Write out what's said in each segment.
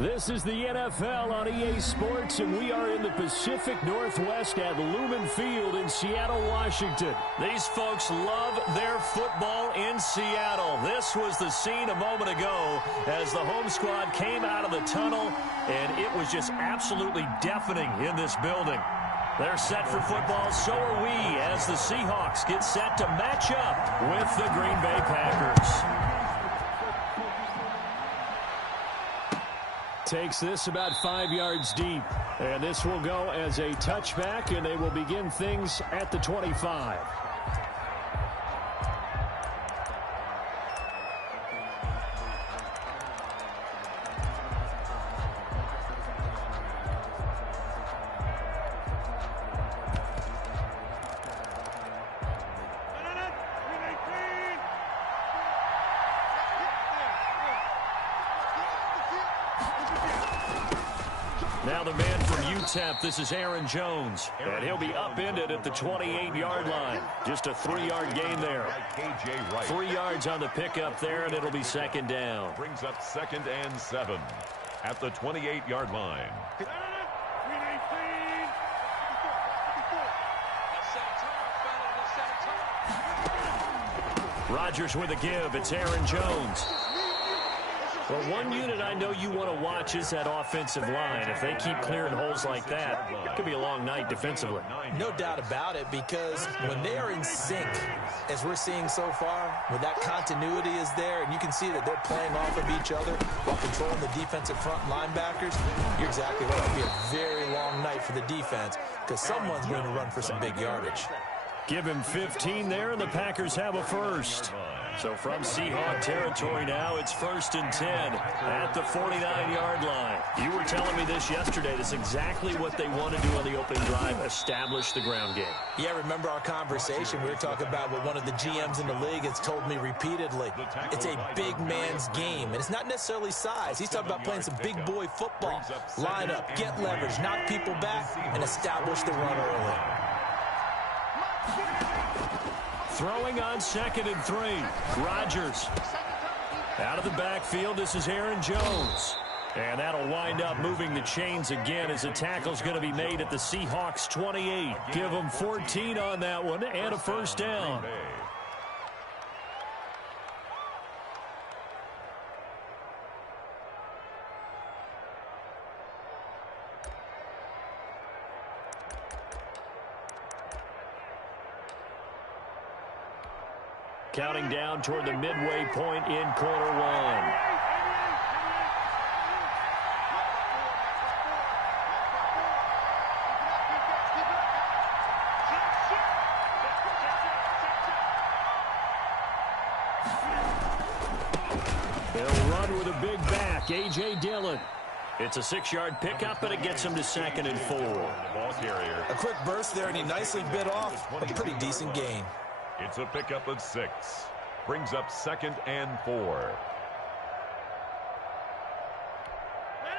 This is the NFL on EA Sports, and we are in the Pacific Northwest at Lumen Field in Seattle, Washington. These folks love their football in Seattle. This was the scene a moment ago as the home squad came out of the tunnel, and it was just absolutely deafening in this building. They're set for football, so are we, as the Seahawks get set to match up with the Green Bay Packers. Takes this about 5 yards deep. And this will go as a touchback, and they will begin things at the 25. Now the man from UTEP, this is Aaron Jones. And he'll be upended at the 28-yard line. Just a 3-yard gain there. 3 yards on the pickup there, and it'll be second down. Brings up 2nd and 7 at the 28-yard line. Rodgers with a give. It's Aaron Jones. Well, one unit I know you want to watch is that offensive line. If they keep clearing holes like that, it could be a long night defensively. No doubt about it, because when they are in sync, as we're seeing so far, when that continuity is there, and you can see that they're playing off of each other while controlling the defensive front linebackers, you're exactly right. It'll be a very long night for the defense because someone's going to run for some big yardage. Give him 15 there, and the Packers have a first. So from Seahawk territory now, it's 1st and 10 at the 49-yard line. You were telling me this yesterday. That's exactly what they want to do on the opening drive, establish the ground game. Yeah, remember our conversation. We were talking about what one of the GMs in the league has told me repeatedly. It's a big man's game, and it's not necessarily size. He's talking about playing some big boy football. Line up, get leverage, knock people back, and establish the run early. Throwing on 2nd and 3. Rodgers. Out of the backfield, this is Aaron Jones. And that'll wind up moving the chains again as a tackle's going to be made at the Seahawks 28. Give them 14 on that one and a first down. Counting down toward the midway point in quarter one. They'll run with a big back, A.J. Dillon. It's a 6-yard pickup, but it gets him to 2nd and 4. A quick burst there, and he nicely bit off a pretty decent gain. It's a pickup of 6. Brings up 2nd and 4.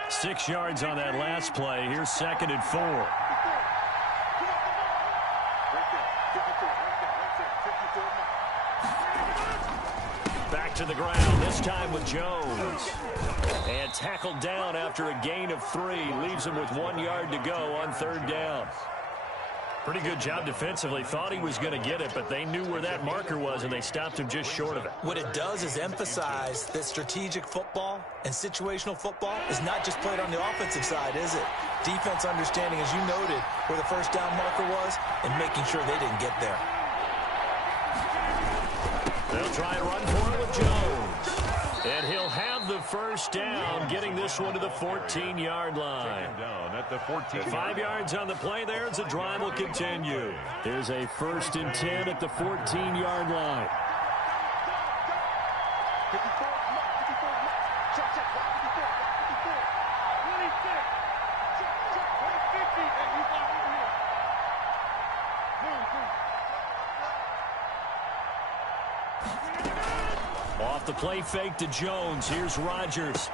6 yards on that last play. Here's 2nd and 4. Back to the ground, this time with Jones. And tackled down after a gain of 3. Leaves him with 1 yard to go on 3rd down. Pretty good job defensively. Thought he was going to get it, but they knew where that marker was, and they stopped him just short of it. What it does is emphasize that strategic football and situational football is not just played on the offensive side, is it? Defense understanding, as you noted, where the first down marker was and making sure they didn't get there. They'll try and run for it with Jones. And he'll have the first down, getting this one to the 14-yard line. Down at the 14. 5 yards on the play there as the drive will continue. There's a 1st and 10 at the 14-yard line. Off the play fake to Jones. Here's Rodgers.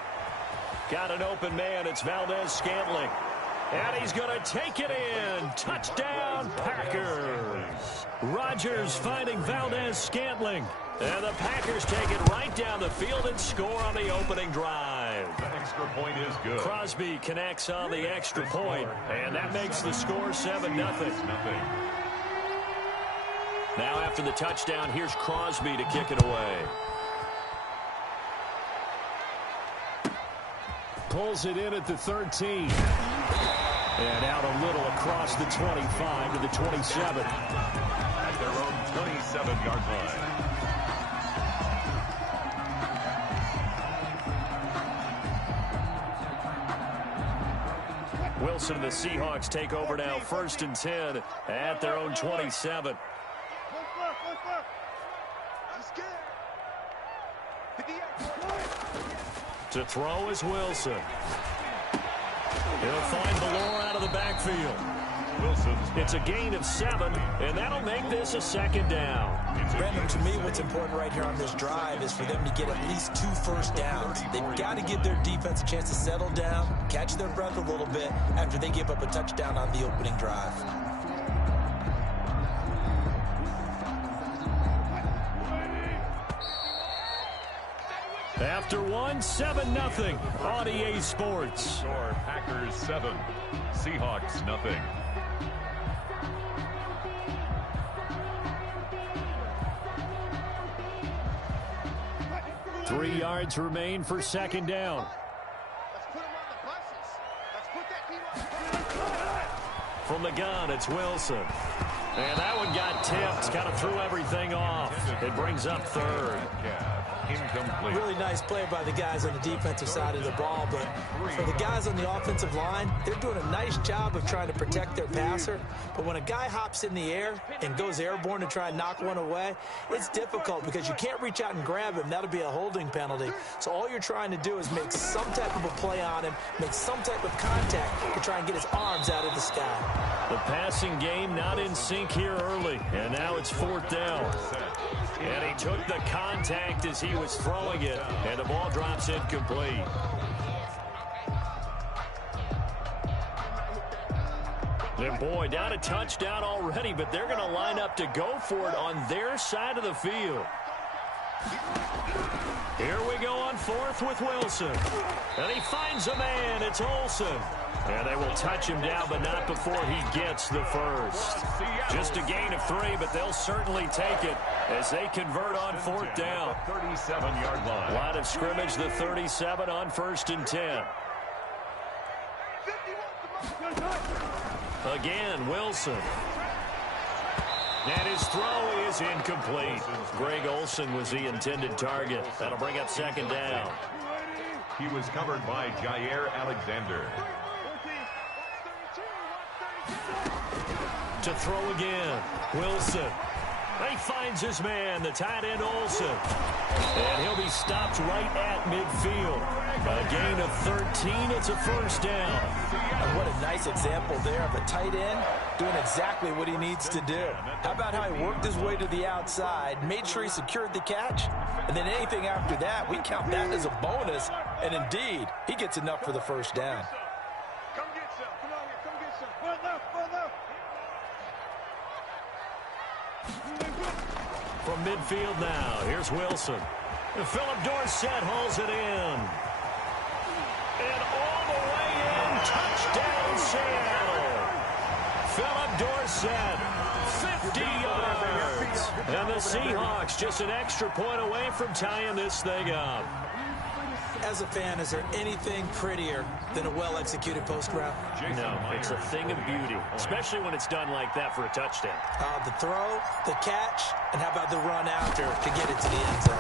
Got an open man. It's Valdez-Scantling. And he's going to take it in. Touchdown, Packers. Rodgers finding Valdez-Scantling. And the Packers take it right down the field and score on the opening drive. The extra point is good. Crosby connects on the extra point, and that makes the score 7-0. Now after the touchdown, here's Crosby to kick it away. Pulls it in at the 13. And out a little across the 25 to the 27. At their own 27-yard line. Wilson and the Seahawks take over now, 1st and 10 at their own 27. To throw is Wilson. He'll find Ballore out of the backfield. It's a gain of 7, and that'll make this a 2nd down. Brandon, to me, what's important right here on this drive is for them to get at least 2 first downs. They've got to give their defense a chance to settle down, catch their breath a little bit after they give up a touchdown on the opening drive. After 1, 7-0 on EA Sports. Score Packers 7, Seahawks nothing. Three yards remain for 2nd down. From the gun, it's Wilson. And that one got tipped, kind of threw everything off. It brings up 3rd. Incomplete. Really nice play by the guys on the defensive side of the ball, but for the guys on the offensive line, they're doing a nice job of trying to protect their passer. But when a guy hops in the air and goes airborne to try and knock one away, it's difficult because you can't reach out and grab him. That'll be a holding penalty. So all you're trying to do is make some type of a play on him, make some type of contact to try and get his arms out of the sky. The passing game not in sync here early, and now it's 4th down. And he took the contact as he was throwing it, and the ball drops incomplete. And boy, down a touchdown already, but they're going to line up to go for it on their side of the field. Here we go on 4th with Wilson. And he finds a man. It's Olsen. And they will touch him down, but not before he gets the first. Just a gain of 3, but they'll certainly take it as they convert on 4th down. 37-yard line. Line of scrimmage, the 37 on 1st and 10. Again, Wilson. And his throw is incomplete. Greg Olsen was the intended target. That'll bring up 2nd down. He was covered by Jair Alexander. To throw again, Wilson. He finds his man, the tight end Olsen. And he'll be stopped right at midfield. A gain of 13, it's a 1st down. And what a nice example there of a tight end doing exactly what he needs to do. How about how he worked his way to the outside, made sure he secured the catch, and then anything after that, we count that as a bonus. And indeed, he gets enough for the 1st down. Come get some. Come on, come get some. Run left, run left. From midfield now, here's Wilson. And Philip Dorsett hauls it in. And all the way in, touchdown Seattle. Philip Dorsett, 50 yards. And the Seahawks just an extra point away from tying this thing up. As a fan, is there anything prettier than a well-executed post route? No, it's a thing of beauty, especially when it's done like that for a touchdown. The throw, the catch, and how about the run after to get it to the end zone?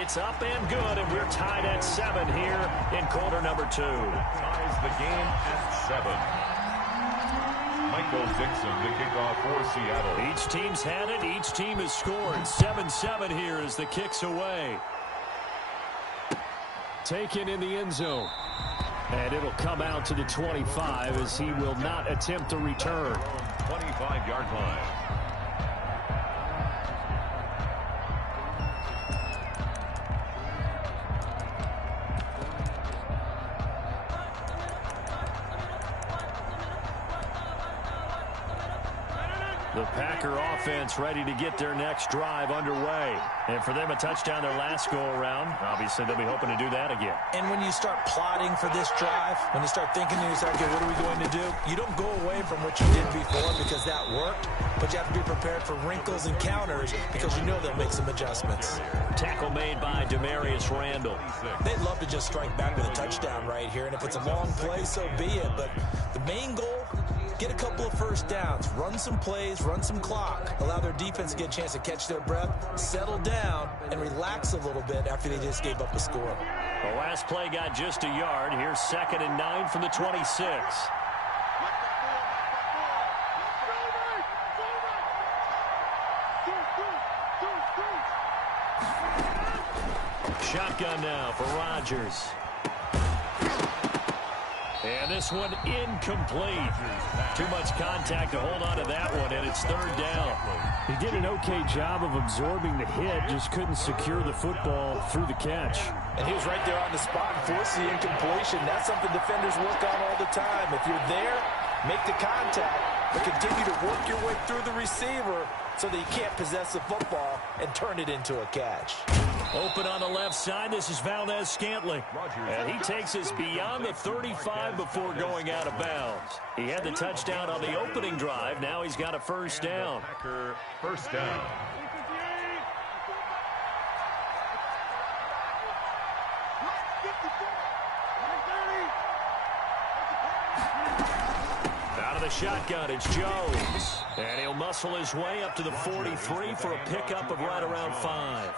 It's up and good, and we're tied at 7 here in quarter number 2. Ties the game at 7. Michael Dixon to kick off for Seattle. Each team's had it. Each team has scored. 7-7 here as the kick's away. Taken in the end zone. And it'll come out to the 25 as he will not attempt a return. 25-yard line. The Packer offense ready to get their next drive underway. And for them, a touchdown their last go-around. Obviously, they'll be hoping to do that again. And when you start plotting for this drive, when you start thinking to yourself, okay, what are we going to do? You don't go away from what you did before because that worked, but you have to be prepared for wrinkles and counters because you know they'll make some adjustments. Tackle made by Demarius Randall. They'd love to just strike back with a touchdown right here, and if it's a long play, so be it. But the main goal, get a couple of first downs, run some plays, run some clock, allow their defense to get a chance to catch their breath, settle down, and relax a little bit after they just gave up a score. The last play got just a yard. Here's 2nd and 9 from the 26. Shotgun now for Rodgers. And this one incomplete. Too much contact to hold on to that one, and it's 3rd down. He did an okay job of absorbing the hit, just couldn't secure the football through the catch. And he was right there on the spot and forced the incompletion. That's something defenders work on all the time. If you're there, make the contact, but continue to work your way through the receiver so that you can't possess the football and turn it into a catch. Open on the left side. This is Valdez-Scantling. And he takes us beyond the 35 before going out of bounds. He had the touchdown on the opening drive. Now he's got a first down. First down. Out of the shotgun, it's Jones. And he'll muscle his way up to the 43 for a pickup of right around 5.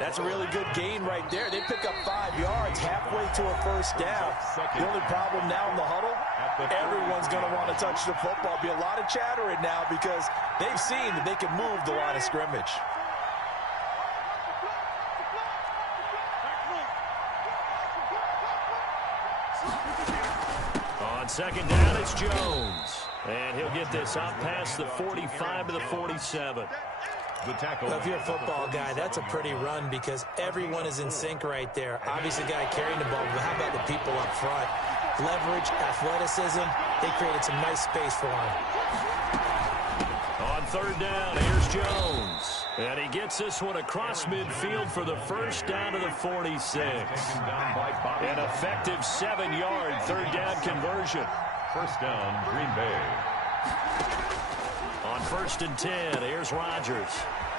That's a really good gain right there. They pick up 5 yards halfway to a first down. The only problem now in the huddle, everyone's going to want to touch the football. Be a lot of chattering now because they've seen that they can move the line of scrimmage. On 2nd down, it's Jones. And he'll get this up past the 45 to the 47. Well, if you're a football guy, that's a pretty run because everyone is in sync right there. Obviously, the guy carrying the ball, but how about the people up front? Leverage, athleticism, they created some nice space for him. On 3rd down, here's Jones. And he gets this one across midfield for the first down to the 46. An effective 7-yard 3rd down conversion. First down, Green Bay. On 1st and 10, here's Rodgers.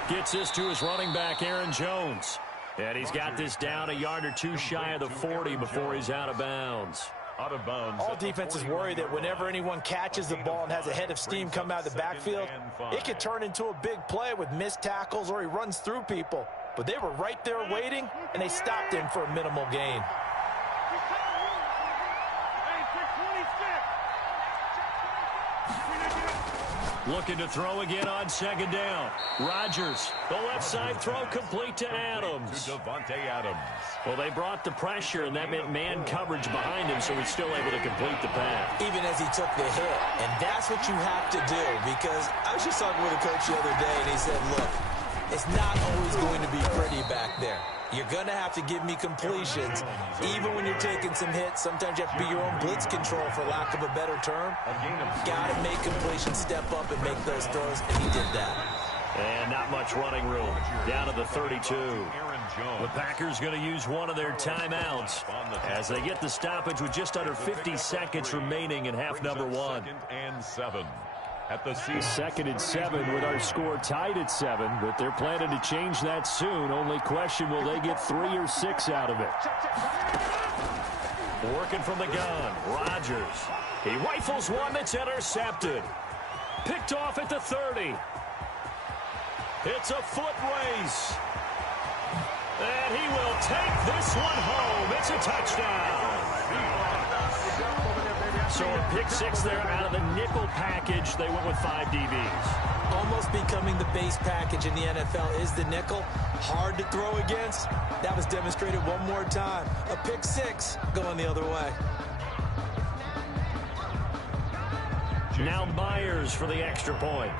Gets this to his running back, Aaron Jones. And he's got this down a yard or two shy of the 40 before he's out of bounds. Out of bounds. All defenses worry that whenever anyone catches the ball and has a head of steam come out of the backfield, it could turn into a big play with missed tackles or he runs through people. But they were right there waiting, and they stopped him for a minimal gain. Looking to throw again on 2nd down. Rodgers, the left side throw complete to Adams. To Devontae Adams. Well, they brought the pressure, and that meant man coverage behind him, so he's still able to complete the pass. Even as he took the hit. And that's what you have to do, because I was just talking with a coach the other day, and he said, look, it's not always going to be pretty back there. You're going to have to give me completions. Even when you're taking some hits, sometimes you have to be your own blitz control, for lack of a better term. Got to make completions, step up and make those throws, and he did that. And not much running room. Down to the 32. The Packers going to use one of their timeouts as they get the stoppage with just under 50 seconds remaining in half number 1. 2nd and 7. At the 2nd and 7 with our score tied at 7, but they're planning to change that soon. Only question, will they get 3 or 6 out of it? Working from the gun, Rodgers. He rifles one that's intercepted. Picked off at the 30. It's a foot race. And he will take this one home. It's a touchdown. So a pick 6 there out of the nickel package. They went with 5 DBs. Almost becoming the base package in the NFL is the nickel. Hard to throw against. That was demonstrated one more time. A pick 6 going the other way. Now Myers for the extra point.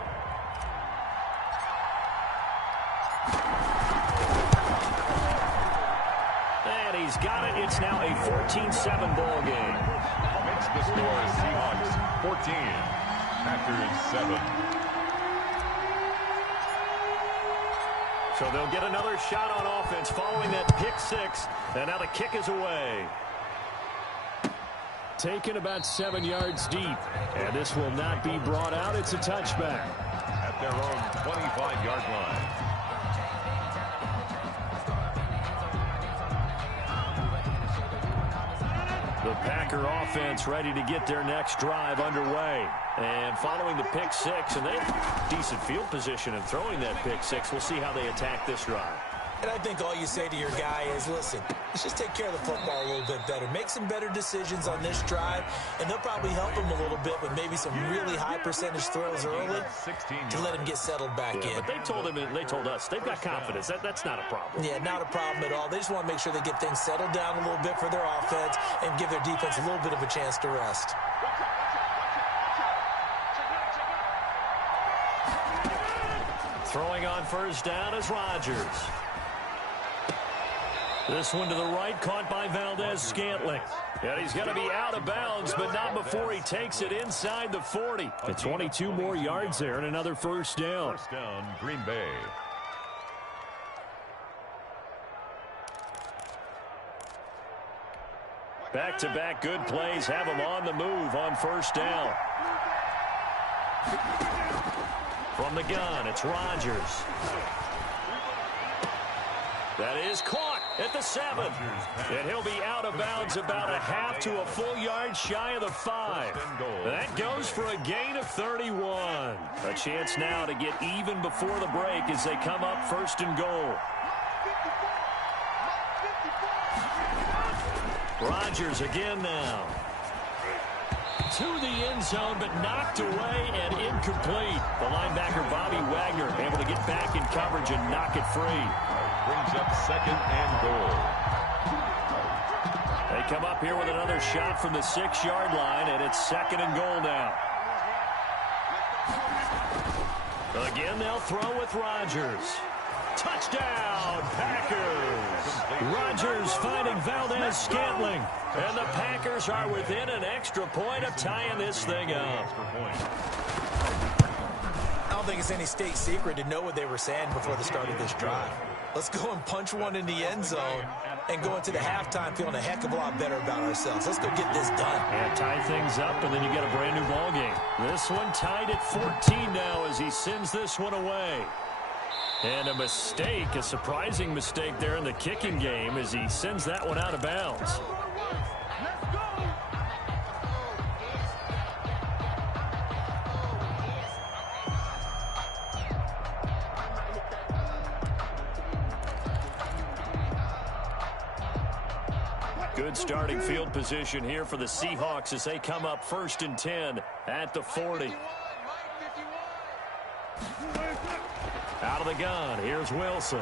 And he's got it. It's now a 14-7 ball game. The score is Seahawks 14, Packers 7. So they'll get another shot on offense following that pick six. And now the kick is away. Taken about 7 yards deep. And this will not be brought out. It's a touchback. At their own 25-yard line. The Packer offense ready to get their next drive underway. And following the pick six, and they have decent field position in throwing that pick six. We'll see how they attack this drive. And I think all you say to your guy is, listen, let's just take care of the football a little bit better. Make some better decisions on this drive, and they'll probably help him a little bit with maybe some really high percentage throws early to let him get settled back in. But they told him, and they told us, they've got confidence. That's not a problem. Yeah, not a problem at all. They just want to make sure they get things settled down a little bit for their offense and give their defense a little bit of a chance to rest. Throwing on first down is Rodgers. This one to the right, caught by Valdez-Scantling. And he's going to be out of bounds, but not before he takes it inside the 40. And 22 more yards there and another first down. First down, Green Bay. Back-to-back good plays have him on the move on first down. From the gun, it's Rodgers. That is caught at the 7. And he'll be out of bounds about a half to a full yard shy of the 5. That goes for a gain of 31. A chance now to get even before the break as they come up first and goal. Rodgers again now. To the end zone, but knocked away and incomplete. The linebacker, Bobby Wagner, able to get back in coverage and knock it free. Brings up second and goal. They come up here with another shot from the 6-yard line, and it's second and goal now. Again, they'll throw with Rodgers. Touchdown, Packers! Rodgers finding Valdez-Scantling. And the Packers are within an extra point of tying this thing up. I don't think it's any state secret to know what they were saying before the start of this drive. Let's go and punch one in the end zone and go into the halftime feeling a heck of a lot better about ourselves. Let's go get this done. And tie things up, and then you get a brand new ball game. This one tied at 14 now as he sends this one away. And a mistake, a surprising mistake there in the kicking game as he sends that one out of bounds. Good starting field position here for the Seahawks as they come up first and 10 at the 40. Out of the gun, here's Wilson.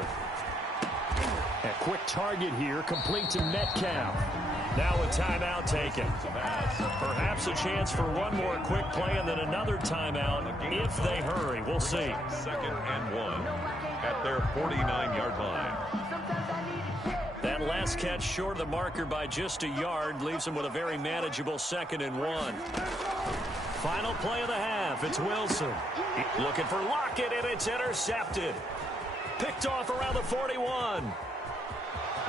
A quick target here, complete to Metcalf. Now a timeout taken. Perhaps a chance for one more quick play and then another timeout if they hurry. We'll see. Second and 1 at their 49-yard line. That last catch short of the marker by just a yard leaves them with a very manageable second and 1. Final play of the half. It's Wilson. Looking for Lockett, and it's intercepted. Picked off around the 41.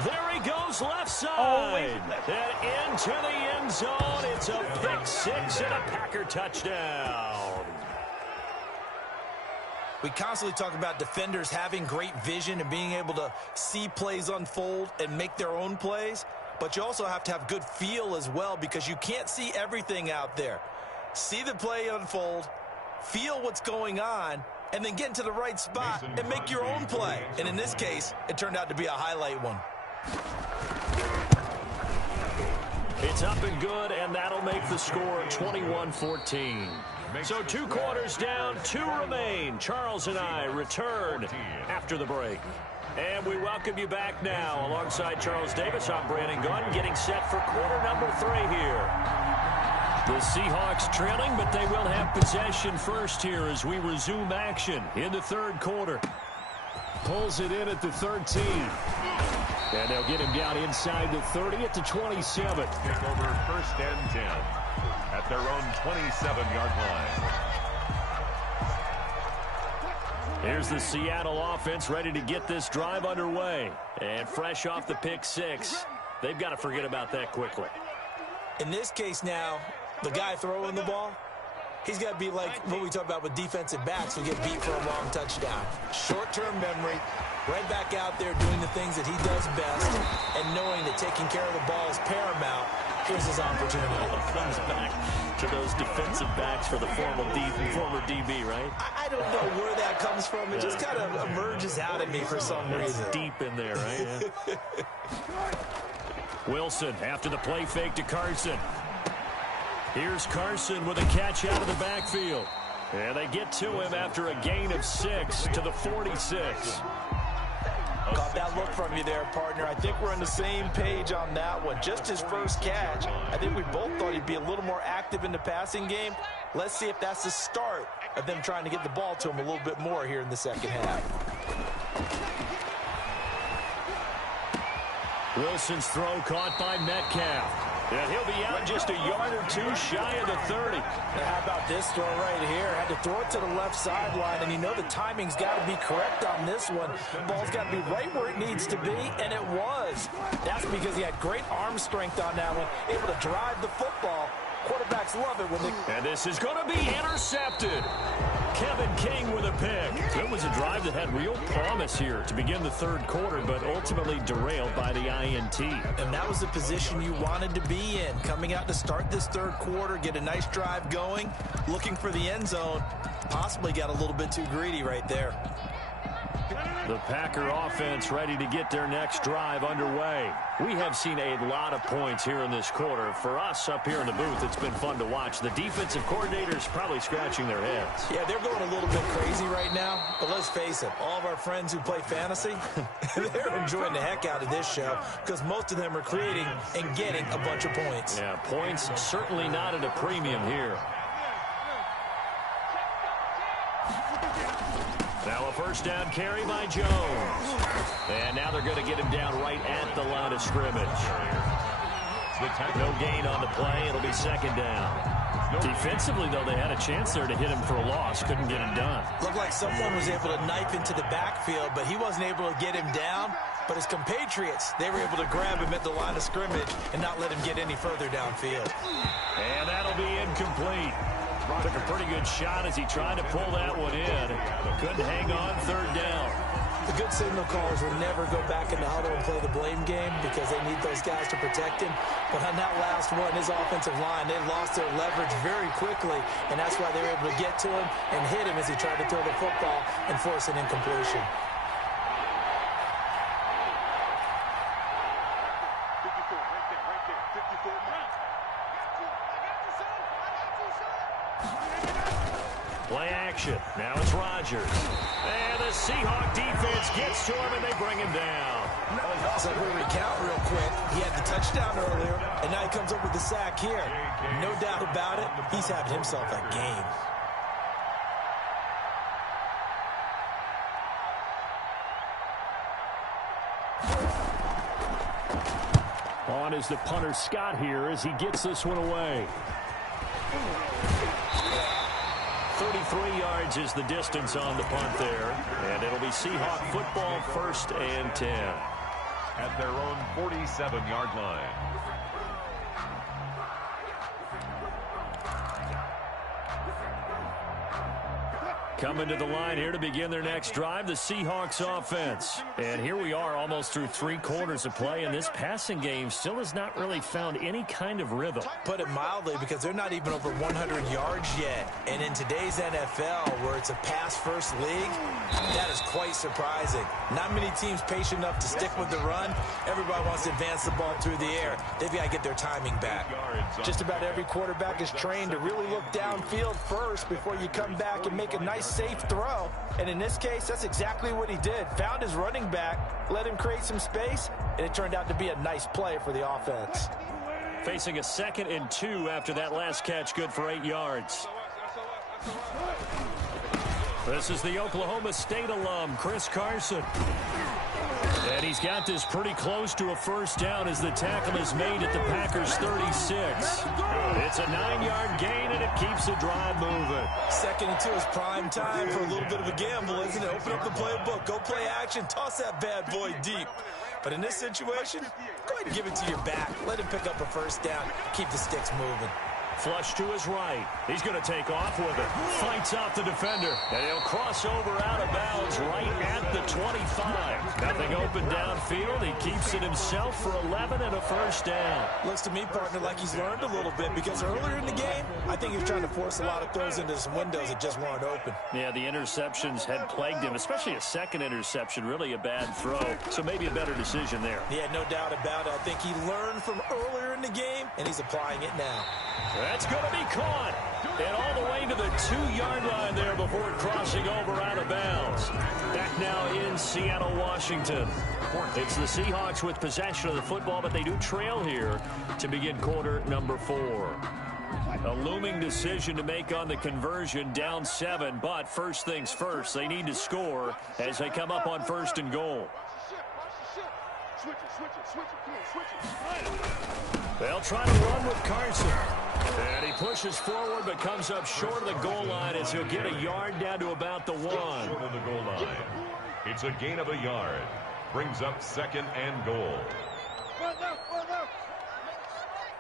There he goes left side. And into the end zone. It's a pick six and a Packer touchdown. We constantly talk about defenders having great vision and being able to see plays unfold and make their own plays. But you also have to have good feel as well because you can't see everything out there. See the play unfold, feel what's going on, and then get into the right spot and make your own play. And in this case, it turned out to be a highlight one. It's up and good, and that'll make the score 21-14. So 2 quarters down, 2 remain. Charles and I return after the break. And we welcome you back now. Alongside Charles Davis, I'm Brandon Gunn, getting set for quarter number 3 here. The Seahawks trailing, but they will have possession first here as we resume action in the third quarter. Pulls it in at the 13. And they'll get him down inside the 30 at the 27. Take over first and 10 at their own 27-yard line. Here's the Seattle offense ready to get this drive underway. And fresh off the pick six, they've got to forget about that quickly. In this case now, the guy throwing the ball, he's got to be like what we talk about with defensive backs who get beat for a long touchdown. Short-term memory, right back out there doing the things that he does best, and knowing that taking care of the ball is paramount. Here's his opportunity. Comes back to those defensive backs for the former DB, right? I don't know where that comes from. It just kind of emerges out at me for some reason. It's deep in there, right? Yeah. Wilson after the play fake to Carson. Here's Carson with a catch out of the backfield. And they get to him after a gain of 6 to the 46. Got that look from you there, partner. I think we're on the same page on that one. Just his first catch. I think we both thought he'd be a little more active in the passing game. Let's see if that's the start of them trying to get the ball to him a little bit more here in the second half. Wilson's throw caught by Metcalf. And he'll be out just a yard or two shy of the 30. Now how about this throw right here? Had to throw it to the left sideline, and you know the timing's got to be correct on this one. Ball's got to be right where it needs to be, and it was. That's because he had great arm strength on that one, able to drive the football. Quarterbacks love it when they... And this is going to be intercepted. Kevin King with a pick. It was a drive that had real promise here to begin the third quarter, but ultimately derailed by the INT. And that was the position you wanted to be in. Coming out to start this third quarter, get a nice drive going, looking for the end zone. Possibly got a little bit too greedy right there. The Packer offense ready to get their next drive underway. We have seen a lot of points here in this quarter. For us up here in the booth, it's been fun to watch. The defensive coordinators probably scratching their heads. Yeah, they're going a little bit crazy right now. But let's face it, all of our friends who play fantasy, they're enjoying the heck out of this show because most of them are creating and getting a bunch of points. Yeah, points certainly not at a premium here. Now a first down carry by Jones. And now they're going to get him down right at the line of scrimmage. No gain on the play. It'll be second down. Defensively, though, they had a chance there to hit him for a loss. Couldn't get it done. Looked like someone was able to knife into the backfield, but he wasn't able to get him down. But his compatriots, they were able to grab him at the line of scrimmage and not let him get any further downfield. And that'll be incomplete. Took a pretty good shot as he tried to pull that one in, but couldn't hang on third down. The good signal callers will never go back in the huddle and play the blame game because they need those guys to protect him. But on that last one, his offensive line, they lost their leverage very quickly, and that's why they were able to get to him and hit him as he tried to throw the football and force an incompletion. Play action. Now it's Rodgers. And the Seahawk defense gets to him, and they bring him down. So we recount real quick. He had the touchdown earlier, and now he comes up with the sack here. No doubt about it, he's having himself a game. On is the punter Scott here as he gets this one away. 33 yards is the distance on the punt there. And it'll be Seahawk football, 1st and 10. At their own 47-yard line. Coming to the line here to begin their next drive, the Seahawks offense. And here we are almost through 3 quarters of play, and this passing game still has not really found any kind of rhythm. Put it mildly, because they're not even over 100 yards yet. And in today's NFL, where it's a pass-first league, that is quite surprising. Not many teams patient enough to stick with the run. Everybody wants to advance the ball through the air. They've got to get their timing back. Just about every quarterback is trained to really look downfield first before you come back and make a nice safe throw. And in this case, that's exactly what he did. Found his running back, let him create some space, and it turned out to be a nice play for the offense. Facing a 2nd and 2 after that last catch, good for 8 yards. This is the Oklahoma State alum, Chris Carson. And he's got this pretty close to a first down as the tackle is made at the Packers' 36. It's a 9-yard gain, and it keeps the drive moving. Second and 2 is prime time for a little bit of a gamble, isn't it? Open up the playbook, go play action, toss that bad boy deep. But in this situation, go ahead and give it to your back. Let him pick up a first down. Keep the sticks moving. Flush to his right. He's going to take off with it. Fights off the defender. And he'll cross over out of bounds right at the 25. Nothing open downfield. He keeps it himself for 11 and a first down. Looks to me, partner, like he's learned a little bit because earlier in the game, I think he was trying to force a lot of throws into some windows that just weren't open. Yeah, the interceptions had plagued him, especially a second interception. Really a bad throw. So maybe a better decision there. Yeah, no doubt about it. I think he learned from earlier in the game, and he's applying it now. That's going to be caught. And all the way to the 2-yard line there before crossing over out of bounds. Back now in Seattle, Washington. It's the Seahawks with possession of the football, but they do trail here to begin quarter number 4. A looming decision to make on the conversion, down 7, but first things first, they need to score as they come up on first and goal. They'll try to run with Carson. And he pushes forward but comes up short of the goal line as he'll get a yard down to about the 1. Short of the goal line. It's a gain of a yard. Brings up second and goal. Well left.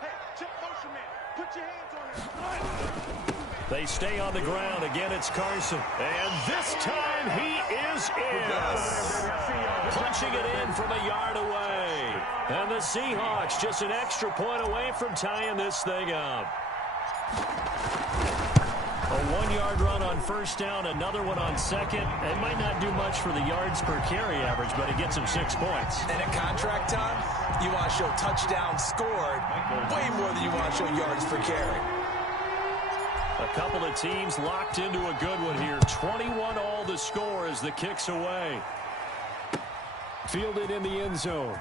Hey, check motion man. Put your hands on him. They stay on the ground. Again, it's Carson. And this time he is in. Punching it in from a yard away. And the Seahawks just an extra point away from tying this thing up. A 1-yard run on first down, another one on second. It might not do much for the yards per carry average, but it gets him 6 points. And at contract time, you want to show touchdowns scored way more than you want to show yards per carry. A couple of teams locked into a good one here. 21 all the score as the kick's away. Fielded in the end zone.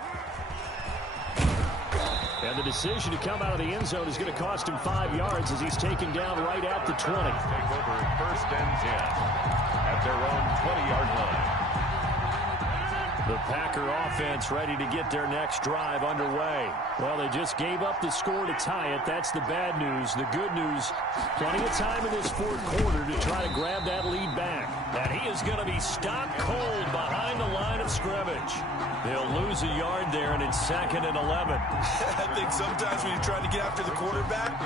And the decision to come out of the end zone is going to cost him 5 yards as he's taken down right at the 20. Take over first and 10 at their own 20-yard line. The Packer offense ready to get their next drive underway. Well, they just gave up the score to tie it. That's the bad news. The good news, plenty of time in this fourth quarter to try to grab that lead back. And he is going to be stopped cold behind the line of scrimmage. They'll lose a yard there, and it's second and 11. I think sometimes when you're trying to get after the quarterback,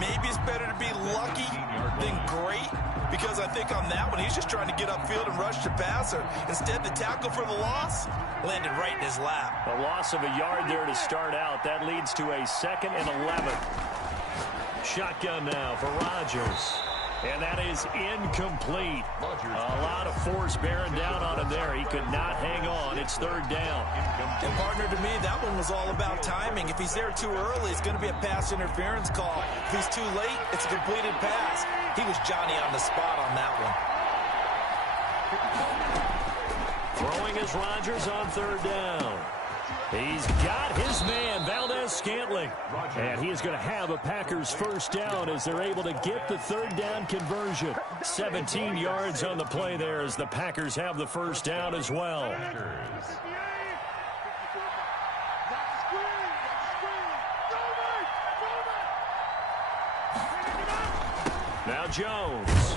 maybe it's better to be lucky than great. Because I think on that one, he's just trying to get upfield and rush the passer. Instead, the tackle for the loss landed right in his lap. A loss of a yard there to start out. That leads to a second and 11. Shotgun now for Rodgers. And that is incomplete. A lot of force bearing down on him there. He could not hang on. It's third down. And partner, to me, that one was all about timing. If he's there too early, it's going to be a pass interference call. If he's too late, it's a completed pass. He was Johnny on the spot on that one. Throwing is Rodgers on third down. He's got his man, Valdez-Scantling. And he is going to have a Packers first down as they're able to get the third down conversion. 17 yards on the play there as the Packers have the first down as well. Now Jones.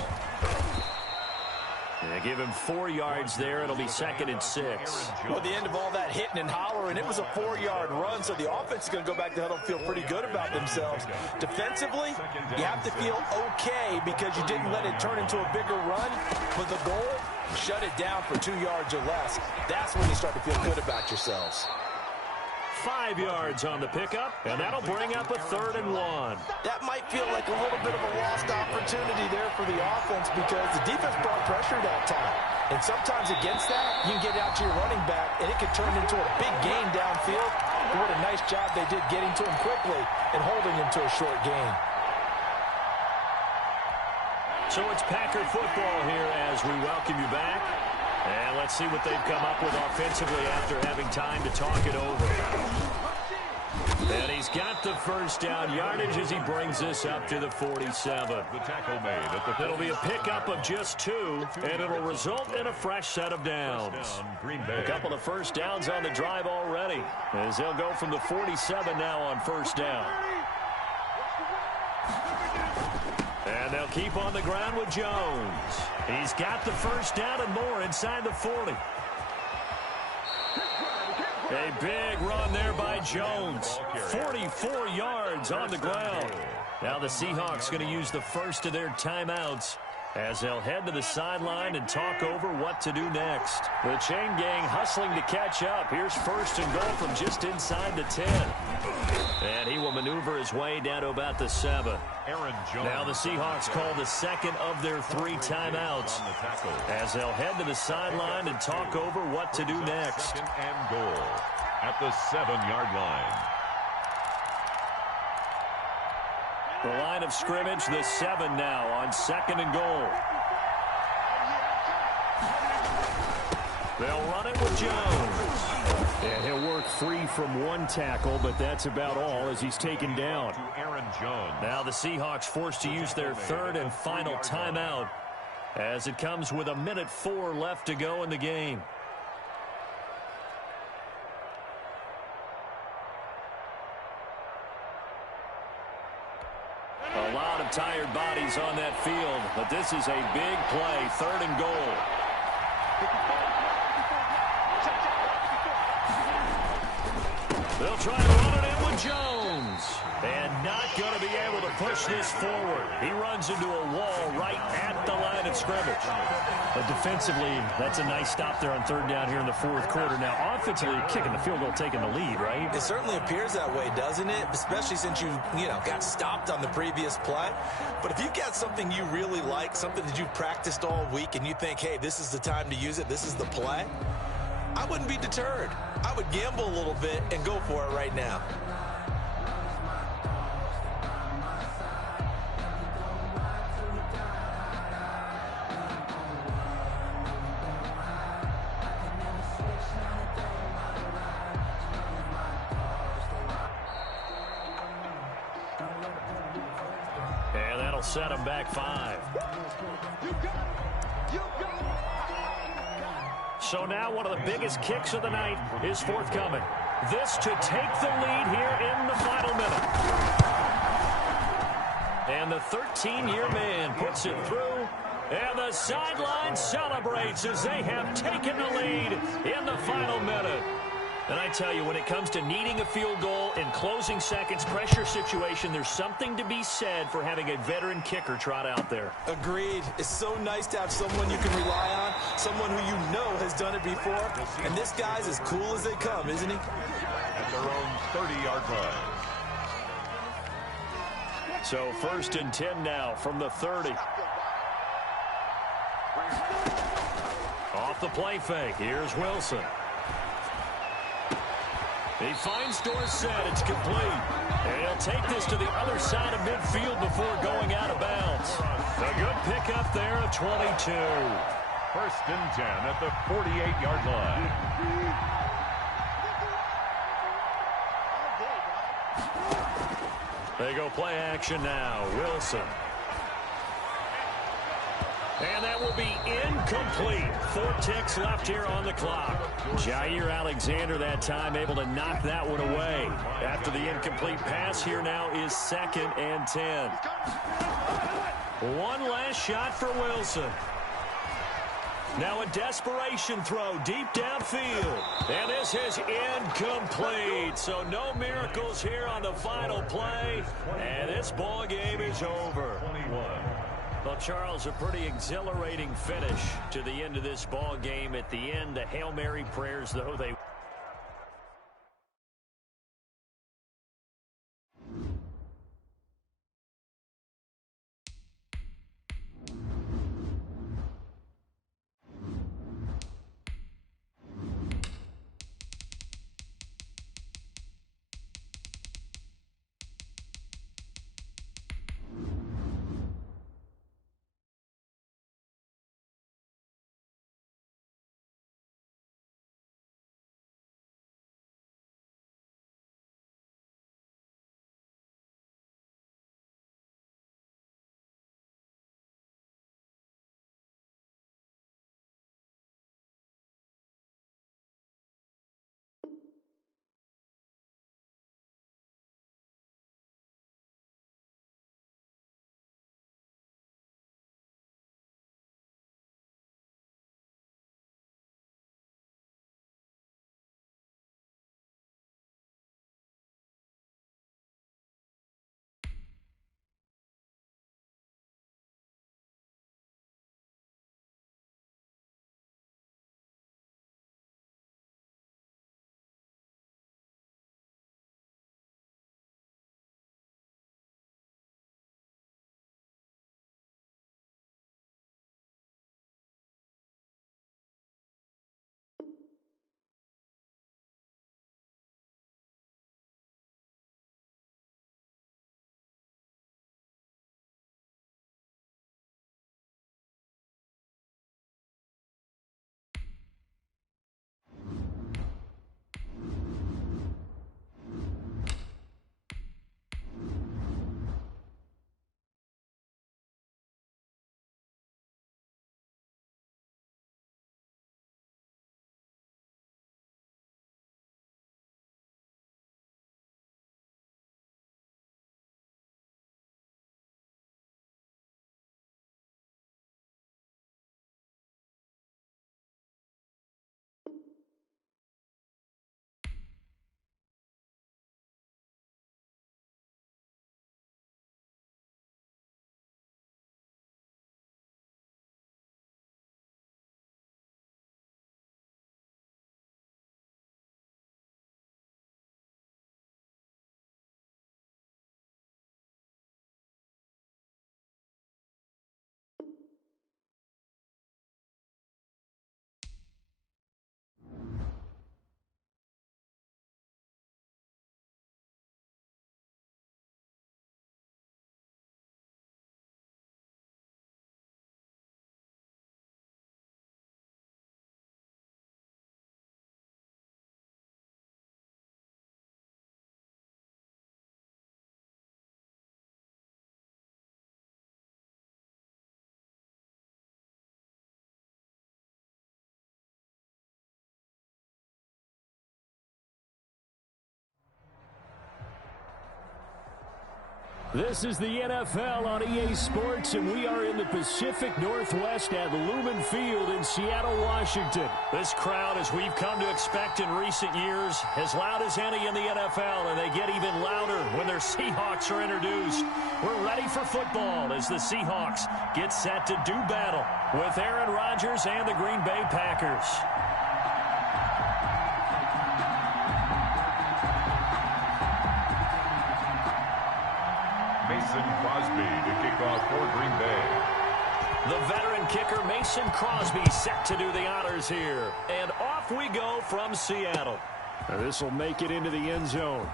They give him 4 yards there. It'll be second and 6. Well, at the end of all that hitting and hollering, it was a 4-yard run, so the offense is going to go back to huddle and feel pretty good about themselves. Defensively, you have to feel okay because you didn't let it turn into a bigger run. But the goal, shut it down for 2 yards or less. That's when you start to feel good about yourselves. 5 yards on the pickup, and that'll bring up a 3rd and 1. That might feel like a little bit of a lost opportunity there for the offense because the defense brought pressure that time. And sometimes against that, you can get out to your running back, and it can turn into a big gain downfield. And what a nice job they did getting to him quickly and holding him to a short gain. So it's Packer football here as we welcome you back. And let's see what they've come up with offensively after having time to talk it over. And he's got the first down yardage as he brings this up to the 47. The tackle made at the It'll be a pickup of just 2, and it'll result in a fresh set of downs. Green Bay. A couple of first downs on the drive already, as they'll go from the 47 now on first down. And they'll keep on the ground with Jones. He's got the first down and more inside the 40. A big run there by Jones. 44 yards on the ground. Now the Seahawks going to use the first of their timeouts as they'll head to the sideline and talk over what to do next. The chain gang hustling to catch up. Here's first and goal from just inside the 10. And he will maneuver his way down to about the 7. Aaron Jones. Now the Seahawks call the second of their 3 timeouts as they'll head to the sideline and talk over what to do next. Second and goal at the 7-yard line. The line of scrimmage, the 7 now on second and goal. They'll run it with Jones. And he'll work free from 1 tackle, but that's about all as he's taken down. To Aaron Jones. Now the Seahawks forced to use their 3rd and final timeout as it comes with 1:04 left to go in the game. A lot of tired bodies on that field, but this is a big play, 3rd and goal. They'll try to run it in with Jones. And not going to be able to push this forward. He runs into a wall right at the line of scrimmage. But defensively, that's a nice stop there on 3rd down here in the 4th quarter. Now, offensively, kicking the field goal, taking the lead, right? It certainly appears that way, doesn't it? Especially since you got stopped on the previous play. But if you've got something you really like, something that you've practiced all week, and you think, hey, this is the time to use it, this is the play, I wouldn't be deterred. I would gamble a little bit and go for it right now. And that'll set him back 5. So now one of the biggest kicks of the night is forthcoming. This to take the lead here in the final minute. And the 13-year man puts it through. And the sideline celebrates as they have taken the lead in the final minute. And I tell you, when it comes to needing a field goal in closing seconds, pressure situation, there's something to be said for having a veteran kicker trot out there. Agreed. It's so nice to have someone you can rely on, someone who you know has done it before. And this guy's as cool as they come, isn't he? At their own 30-yard line. So 1st and 10 now from the 30. Off the play fake. Here's Wilson. He finds Dorsett. It's complete. And he'll take this to the other side of midfield before going out of bounds. A good pickup there at 22. 1st and 10 at the 48-yard line. They go play action now. Wilson. And that will be incomplete. 4 ticks left here on the clock. Jair Alexander that time able to knock that one away. After the incomplete pass, here now is 2nd and 10. One last shot for Wilson. Now a desperation throw deep downfield. And this is incomplete. So no miracles here on the final play. And this ball game is over. 21. Well, Charles, a pretty exhilarating finish to the end of this ball game. At the end, the Hail Mary prayers, though, they This is the NFL on EA Sports, and we are in the Pacific Northwest at Lumen Field in Seattle, Washington. This crowd, as we've come to expect in recent years, as loud as any in the NFL, and they get even louder when their Seahawks are introduced. We're ready for football as the Seahawks get set to do battle with Aaron Rodgers and the Green Bay Packers. Mason Crosby to kick off for Green Bay. The veteran kicker Mason Crosby set to do the honors here. And off we go from Seattle. This will make it into the end zone.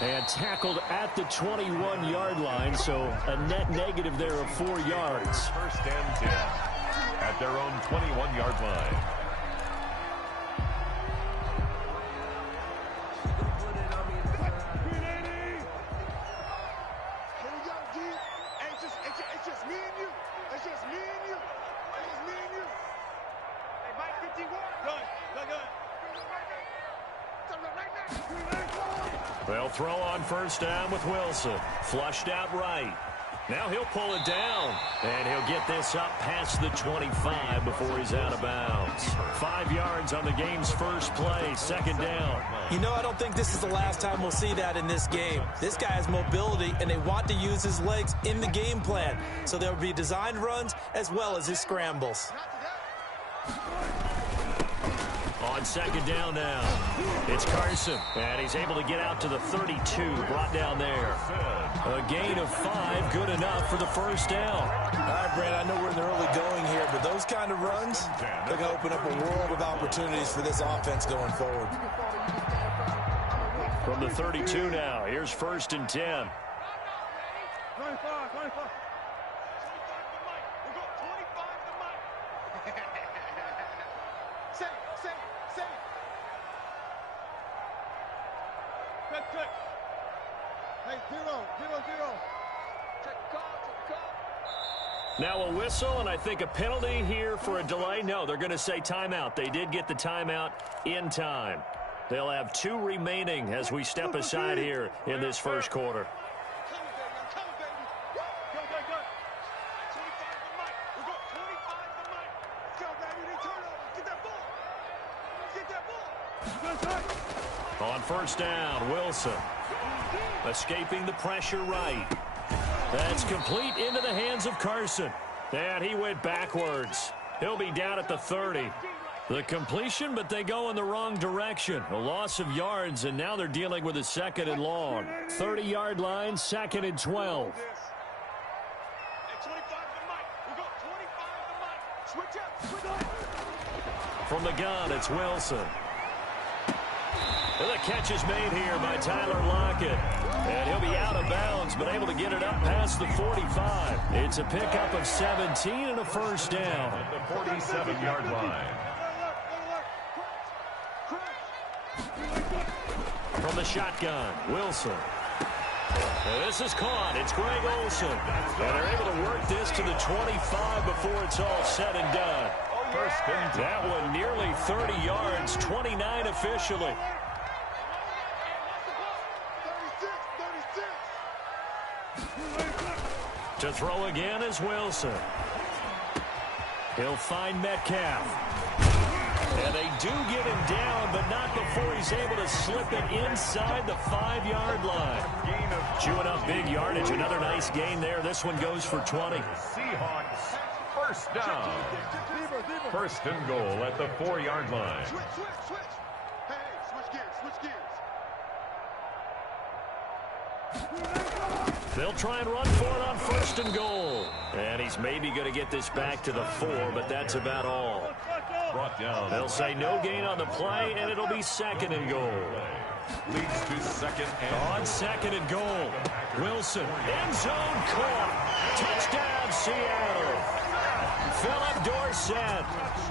And tackled at the 21-yard line, so a net negative there of 4 yards. First and 10 at their own 21-yard line. They'll throw on first down with Wilson. Flushed out right. Now he'll pull it down. And he'll get this up past the 25 before he's out of bounds. 5 yards on the game's first play. Second down. You know, I don't think this is the last time we'll see that in this game. This guy has mobility, and they want to use his legs in the game plan. So there will be designed runs as well as his scrambles. On second down now, it's Carson, and he's able to get out to the 32, brought down there. A gain of 5, good enough for the first down. All right, Brand, I know we're in the early going here, but those kind of runs, they're going to open up a world of opportunities for this offense going forward. From the 32 now, here's first and 10. 25. Good. Hey, zero. Now a whistle, and I think a penalty here for a delay. No, they're going to say timeout. They did get the timeout in time. They'll have 2 remaining as we step aside here in this first quarter. On first down, Wilson. Escaping the pressure right. That's complete into the hands of Carson. And he went backwards. He'll be down at the 30. The completion, but they go in the wrong direction. A loss of yards, and now they're dealing with a second and long. 30-yard line, second and 12. From the gun, it's Wilson. The catch is made here by Tyler Lockett. And he'll be out of bounds, but able to get it up past the 45. It's a pickup of 17 and a first down. At the 47-yard line. From the shotgun, Wilson. And this is caught. It's Greg Olsen. And they're able to work this to the 25 before it's all said and done. First and 10. That one nearly 30 yards, 29 officially. To throw again is Wilson. He'll find Metcalf. And they do get him down, but not before he's able to slip it inside the 5-yard line. Chewing up big yardage. Another nice gain there. This one goes for 20. Seahawks, first down. First and goal at the 4-yard line. Switch. Hey, switch gears. They'll try and run for it on first and goal. And he's maybe going to get this back to the 4, but that's about all. Brought down. They'll say no gain on the play, and it'll be second and goal. Leads to second and On second and goal, Wilson, end zone caught. Touchdown, Seattle. Philip Dorsett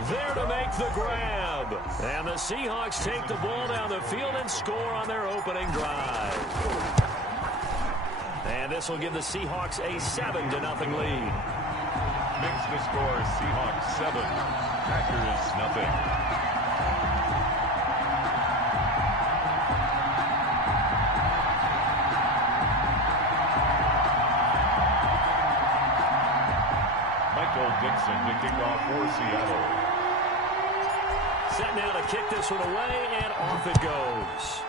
there to make the grab. And the Seahawks take the ball down the field and score on their opening drive. And this will give the Seahawks a 7-0 lead. Makes the score Seahawks 7, Packers nothing. Michael Dixon to kick off for Seattle. Set now to kick this one away, and off it goes.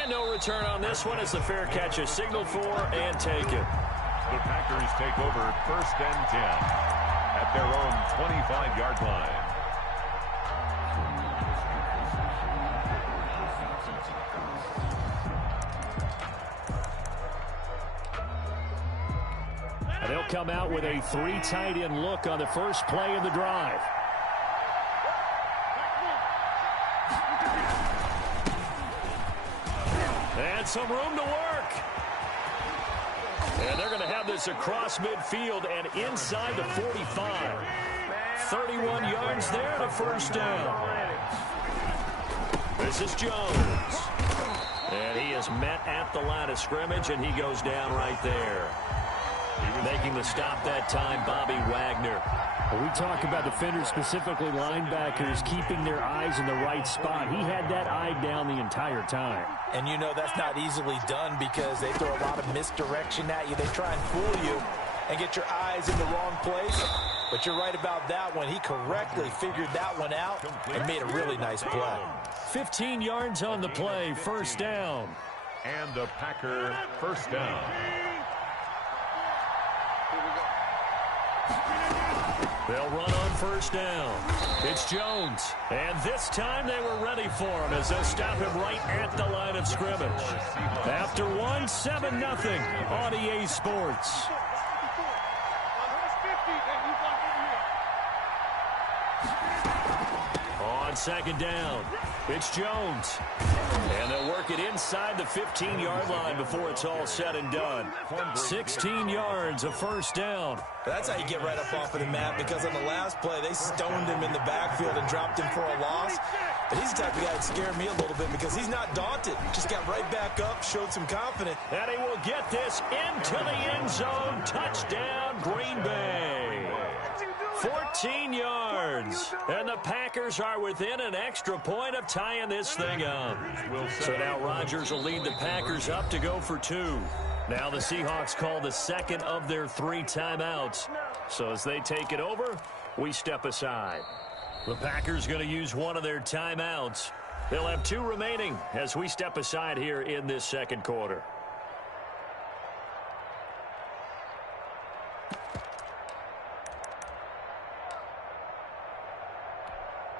And no return on this one as the fair catch is signaled for and taken. The Packers take over 1st and 10 at their own 25-yard line. And they'll come out with a 3 tight end look on the first play of the drive. And some room to work. And they're going to have this across midfield and inside the 45. 31 yards there to first down. This is Jones. And he is met at the line of scrimmage, and he goes down right there. Making the stop that time, Bobby Wagner. When we talk about defenders, specifically linebackers, keeping their eyes in the right spot. He had that eye down the entire time. And you know that's not easily done because they throw a lot of misdirection at you. They try and fool you and get your eyes in the wrong place. But you're right about that one. He correctly figured that one out and made a really nice play. 15 yards on the play, first down. And a Packer first down. They'll run on first down. It's Jones. And this time they were ready for him as they'll stop him right at the line of scrimmage. After one, 7-0 on EA Sports. On second down, it's Jones. And they'll work it inside the 15-yard line before it's all said and done. 16 yards, a first down. That's how you get right up off of the mat, because on the last play, they stoned him in the backfield and dropped him for a loss. But he's the type of guy that scared me a little bit because he's not daunted. Just got right back up, showed some confidence. And he will get this into the end zone. Touchdown, Green Bay. 14 yards. And the Packers are within an extra point of tying this thing up. So now Rodgers will lead the Packers up to go for 2. Now the Seahawks call the second of their 3 timeouts. So as they take it over, we step aside. The Packers going to use one of their timeouts. They'll have 2 remaining as we step aside here in this second quarter.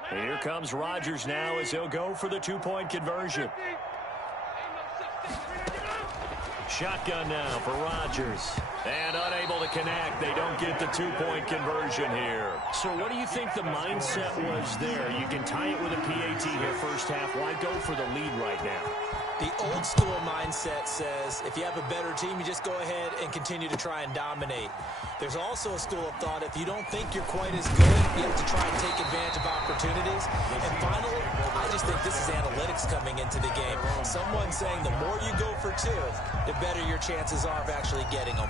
And here comes Rodgers now as he'll go for the 2-point conversion. Shotgun now for Rodgers. And unable to connect. They don't get the 2-point conversion here. So what do you think the mindset was there? You can tie it with a PAT here first half. Why go for the lead right now? The old school mindset says if you have a better team, you just go ahead and continue to try and dominate. There's also a school of thought, if you don't think you're quite as good, you have to try and take advantage of opportunities. And finally, I just think this is analytics coming into the game. Someone saying the more you go for 2, the better your chances are of actually getting them.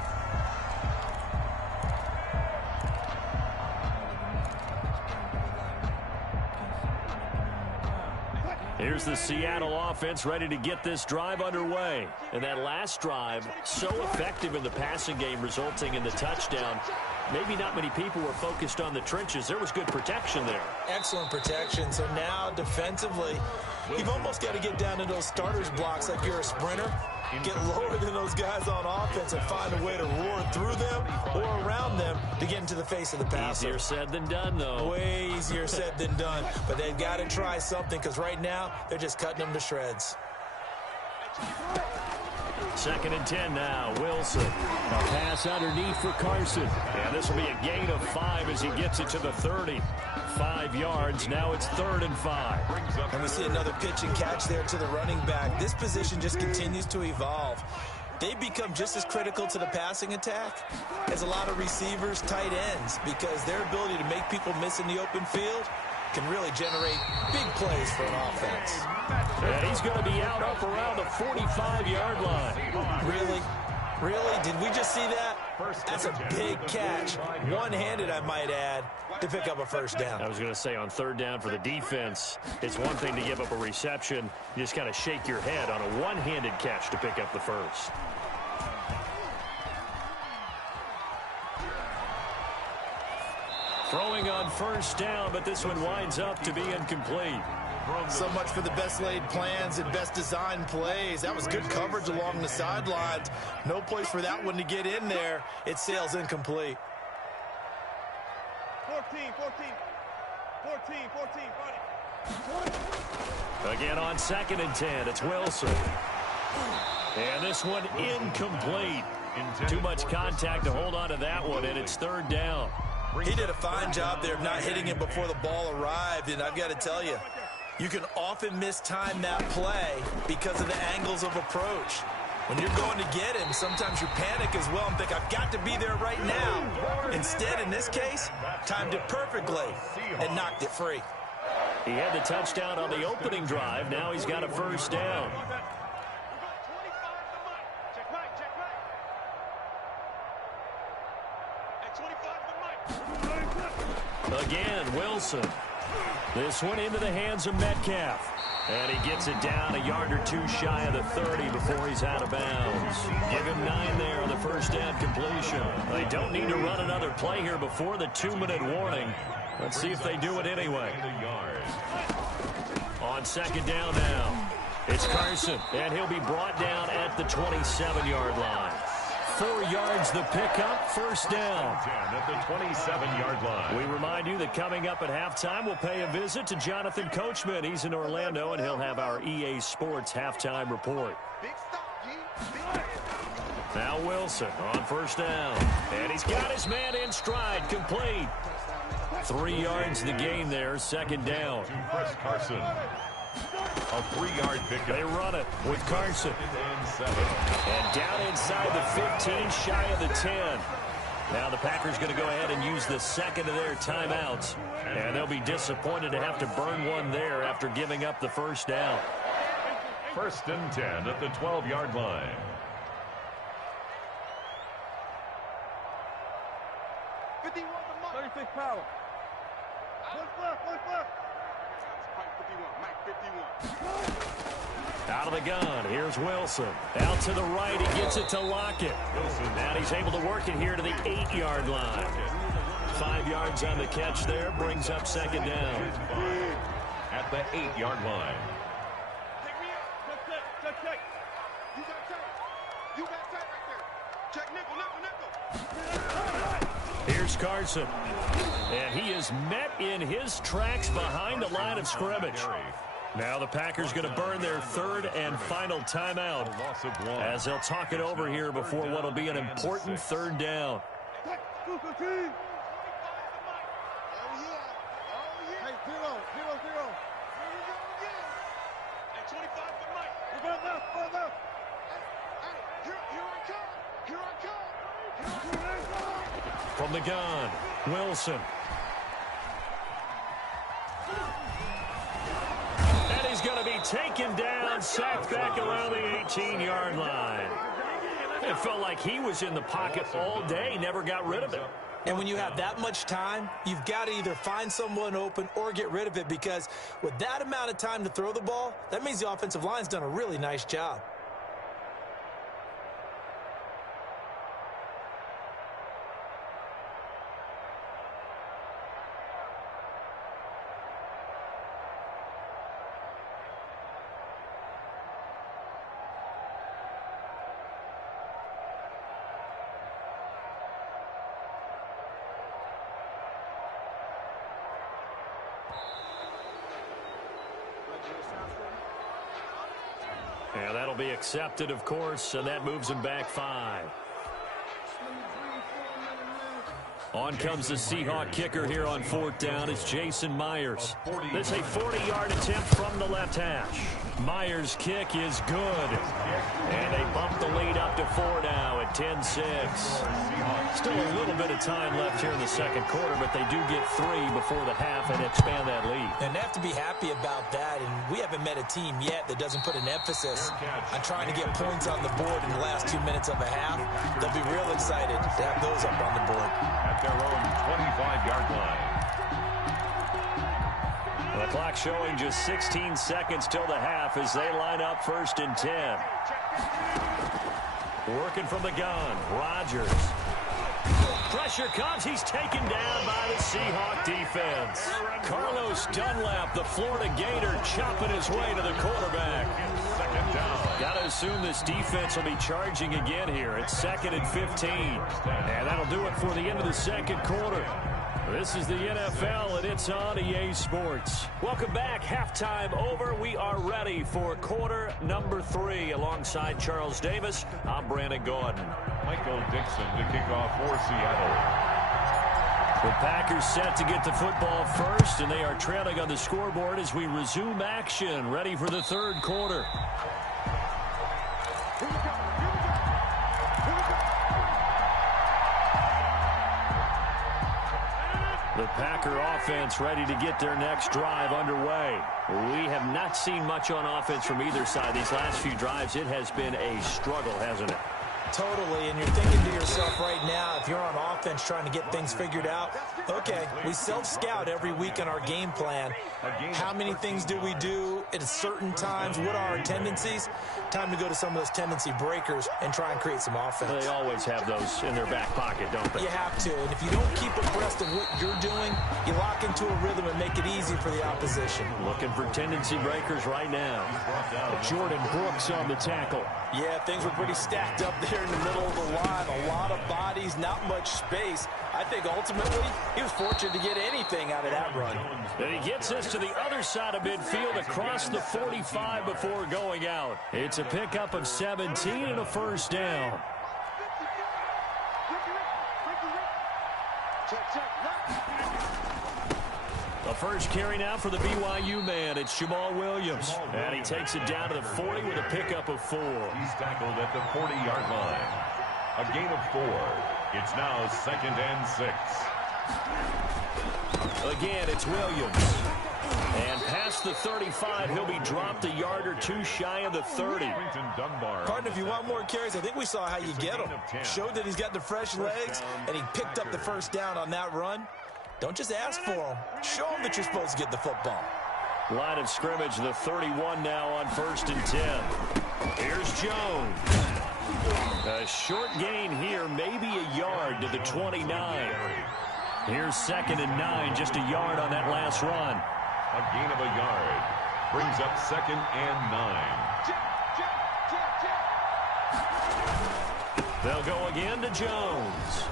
Here's the Seattle offense ready to get this drive underway. And that last drive, so effective in the passing game, resulting in the touchdown. Maybe not many people were focused on the trenches. There was good protection there. Excellent protection. So now defensively, you've almost got to get down to those starters blocks like you're a sprinter. Get lower than those guys on offense and find a way to roar through them or around them to get into the face of the passer. Easier said than done, though. Way easier said than done. But they've got to try something because right now they're just cutting them to shreds. 2nd and 10 now. Wilson. A pass underneath for Carson. And this will be a gain of 5 as he gets it to the 30. 5 yards. Now it's 3rd and 5. And we see another pitch and catch there to the running back. This position just continues to evolve. They become just as critical to the passing attack as a lot of receivers, tight ends, because their ability to make people miss in the open field can really generate big plays for an offense. And he's going to be out up around the 45-yard line. Really? Really? Did we just see that? That's a big catch. One-handed, I might add, to pick up a first down. I was going to say on 3rd down for the defense, it's one thing to give up a reception. You just kind of shake your head on a one-handed catch to pick up the first. Throwing on first down, but this one winds up to be incomplete. So much for the best laid plans and best designed plays. That was good coverage along the sidelines. No place for that one to get in there. It sails incomplete. 14, buddy. Again on 2nd and 10, it's Wilson. And this one incomplete. Too much contact to hold on to that one, and it's 3rd down. He did a fine job there of not hitting him before the ball arrived, and I've got to tell you, you can often mistime that play because of the angles of approach. When you're going to get him, sometimes you panic as well and think, I've got to be there right now. Instead, in this case, timed it perfectly and knocked it free. He had the touchdown on the opening drive. Now he's got a first down. Again, Wilson. This one into the hands of Metcalf. And he gets it down a yard or two shy of the 30 before he's out of bounds. Give him 9 there on the first down completion. They don't need to run another play here before the 2-minute warning. Let's see if they do it anyway. On 2nd down now, it's Carson, and he'll be brought down at the 27-yard line. 4 yards the pickup, first down. At the 27-yard line. We remind you that coming up at halftime, we'll pay a visit to Jonathan Coachman. He's in Orlando, and he'll have our EA Sports halftime report. Now Wilson on first down. And he's got his man in stride, complete. 3 yards the gain there, 2nd down. To Chris Carson. A 3-yard pickup. They run it with Carson. And down inside the 15, shy of the 10. Now the Packers going to go ahead and use the second of their timeouts. And they'll be disappointed to have to burn one there after giving up the first down. 1st and 10 at the 12-yard line. Power. One left. Out of the gun, here's Wilson. Out to the right, he gets it to Lockett. And he's able to work it here to the 8-yard line. 5 yards on the catch there, brings up 2nd down. At the 8-yard line. Check. You got tight right there. Check nickel. Here's Carson. And he is met in his tracks behind the line of scrimmage. Now the Packers going to burn their 3rd and final timeout as they'll talk it over here before what will be an important 3rd down. From the gun, Wilson. And he's going to be taken down, sacked back around the 18-yard line. It felt like he was in the pocket all day, never got rid of it. And when you have that much time, you've got to either find someone open or get rid of it, because with that amount of time to throw the ball, that means the offensive line's done a really nice job. And that'll be accepted, of course, and that moves him back 5. On comes the Seahawk kicker here on 4th down. It's Jason Myers. This is a 40-yard attempt from the left hash. Myers' kick is good. And they bump the lead up to 4 now at 10-6. Still a little bit of time left here in the 2nd quarter, but they do get 3 before the half and expand that lead. And they have to be happy about that, and we haven't met a team yet that doesn't put an emphasis on trying to get points on the board in the last 2 minutes of a half. They'll be real excited to have those up on the board. At their own 25-yard line. The clock showing just 16 seconds till the half as they line up 1st and 10. Working from the gun, Rodgers. Pressure comes. He's taken down by the Seahawk defense. Carlos Dunlap, the Florida Gator, chopping his way to the quarterback. Second down. Got to assume this defense will be charging again here. It's 2nd and 15. And that'll do it for the end of the second quarter. This is the NFL, and it's on EA Sports. Welcome back. Halftime over. We are ready for quarter number 3. Alongside Charles Davis, I'm Brandon Gordon. Michael Dixon to kick off for Seattle. The Packers set to get the football first, and they are trailing on the scoreboard as we resume action, ready for the third quarter. Here we go. The Packer offense ready to get their next drive underway. We have not seen much on offense from either side these last few drives. It has been a struggle, hasn't it? Totally, and you're thinking to yourself right now, if you're on offense trying to get things figured out, okay, we self-scout every week in our game plan. How many things do we do at certain times? What are our tendencies? Time to go to some of those tendency breakers and try and create some offense. They always have those in their back pocket, don't they? You have to, and if you don't keep abreast of what you're doing, you lock into a rhythm and make it easy for the opposition. Looking for tendency breakers right now. Jordan Brooks on the tackle. Yeah, things were pretty stacked up there in the middle of the line. A lot of bodies, not much space. I think ultimately he was fortunate to get anything out of that run. And he gets us to the other side of midfield across the 45 before going out. It's a pickup of 17 and a first down. The first carry now for the BYU man. It's Jamal Williams. And he takes it down to the 40 with a pickup of 4. He's tackled at the 40-yard line. A gain of 4. It's now 2nd and 6. Again, it's Williams. And past the 35, he'll be dropped a yard or 2 shy of the 30. Pardon, if you want more carries, I think we saw how you get them. Showed that he's got the fresh legs, and he picked up the first down on that run. Don't just ask for them. Show them that you're supposed to get the football. Line of scrimmage, the 31 now on 1st and 10. Here's Jones. A short gain here, maybe a yard to the 29. Here's 2nd and 9, just a yard on that last run. A gain of a yard. Brings up 2nd and 9. They'll go again to Jones.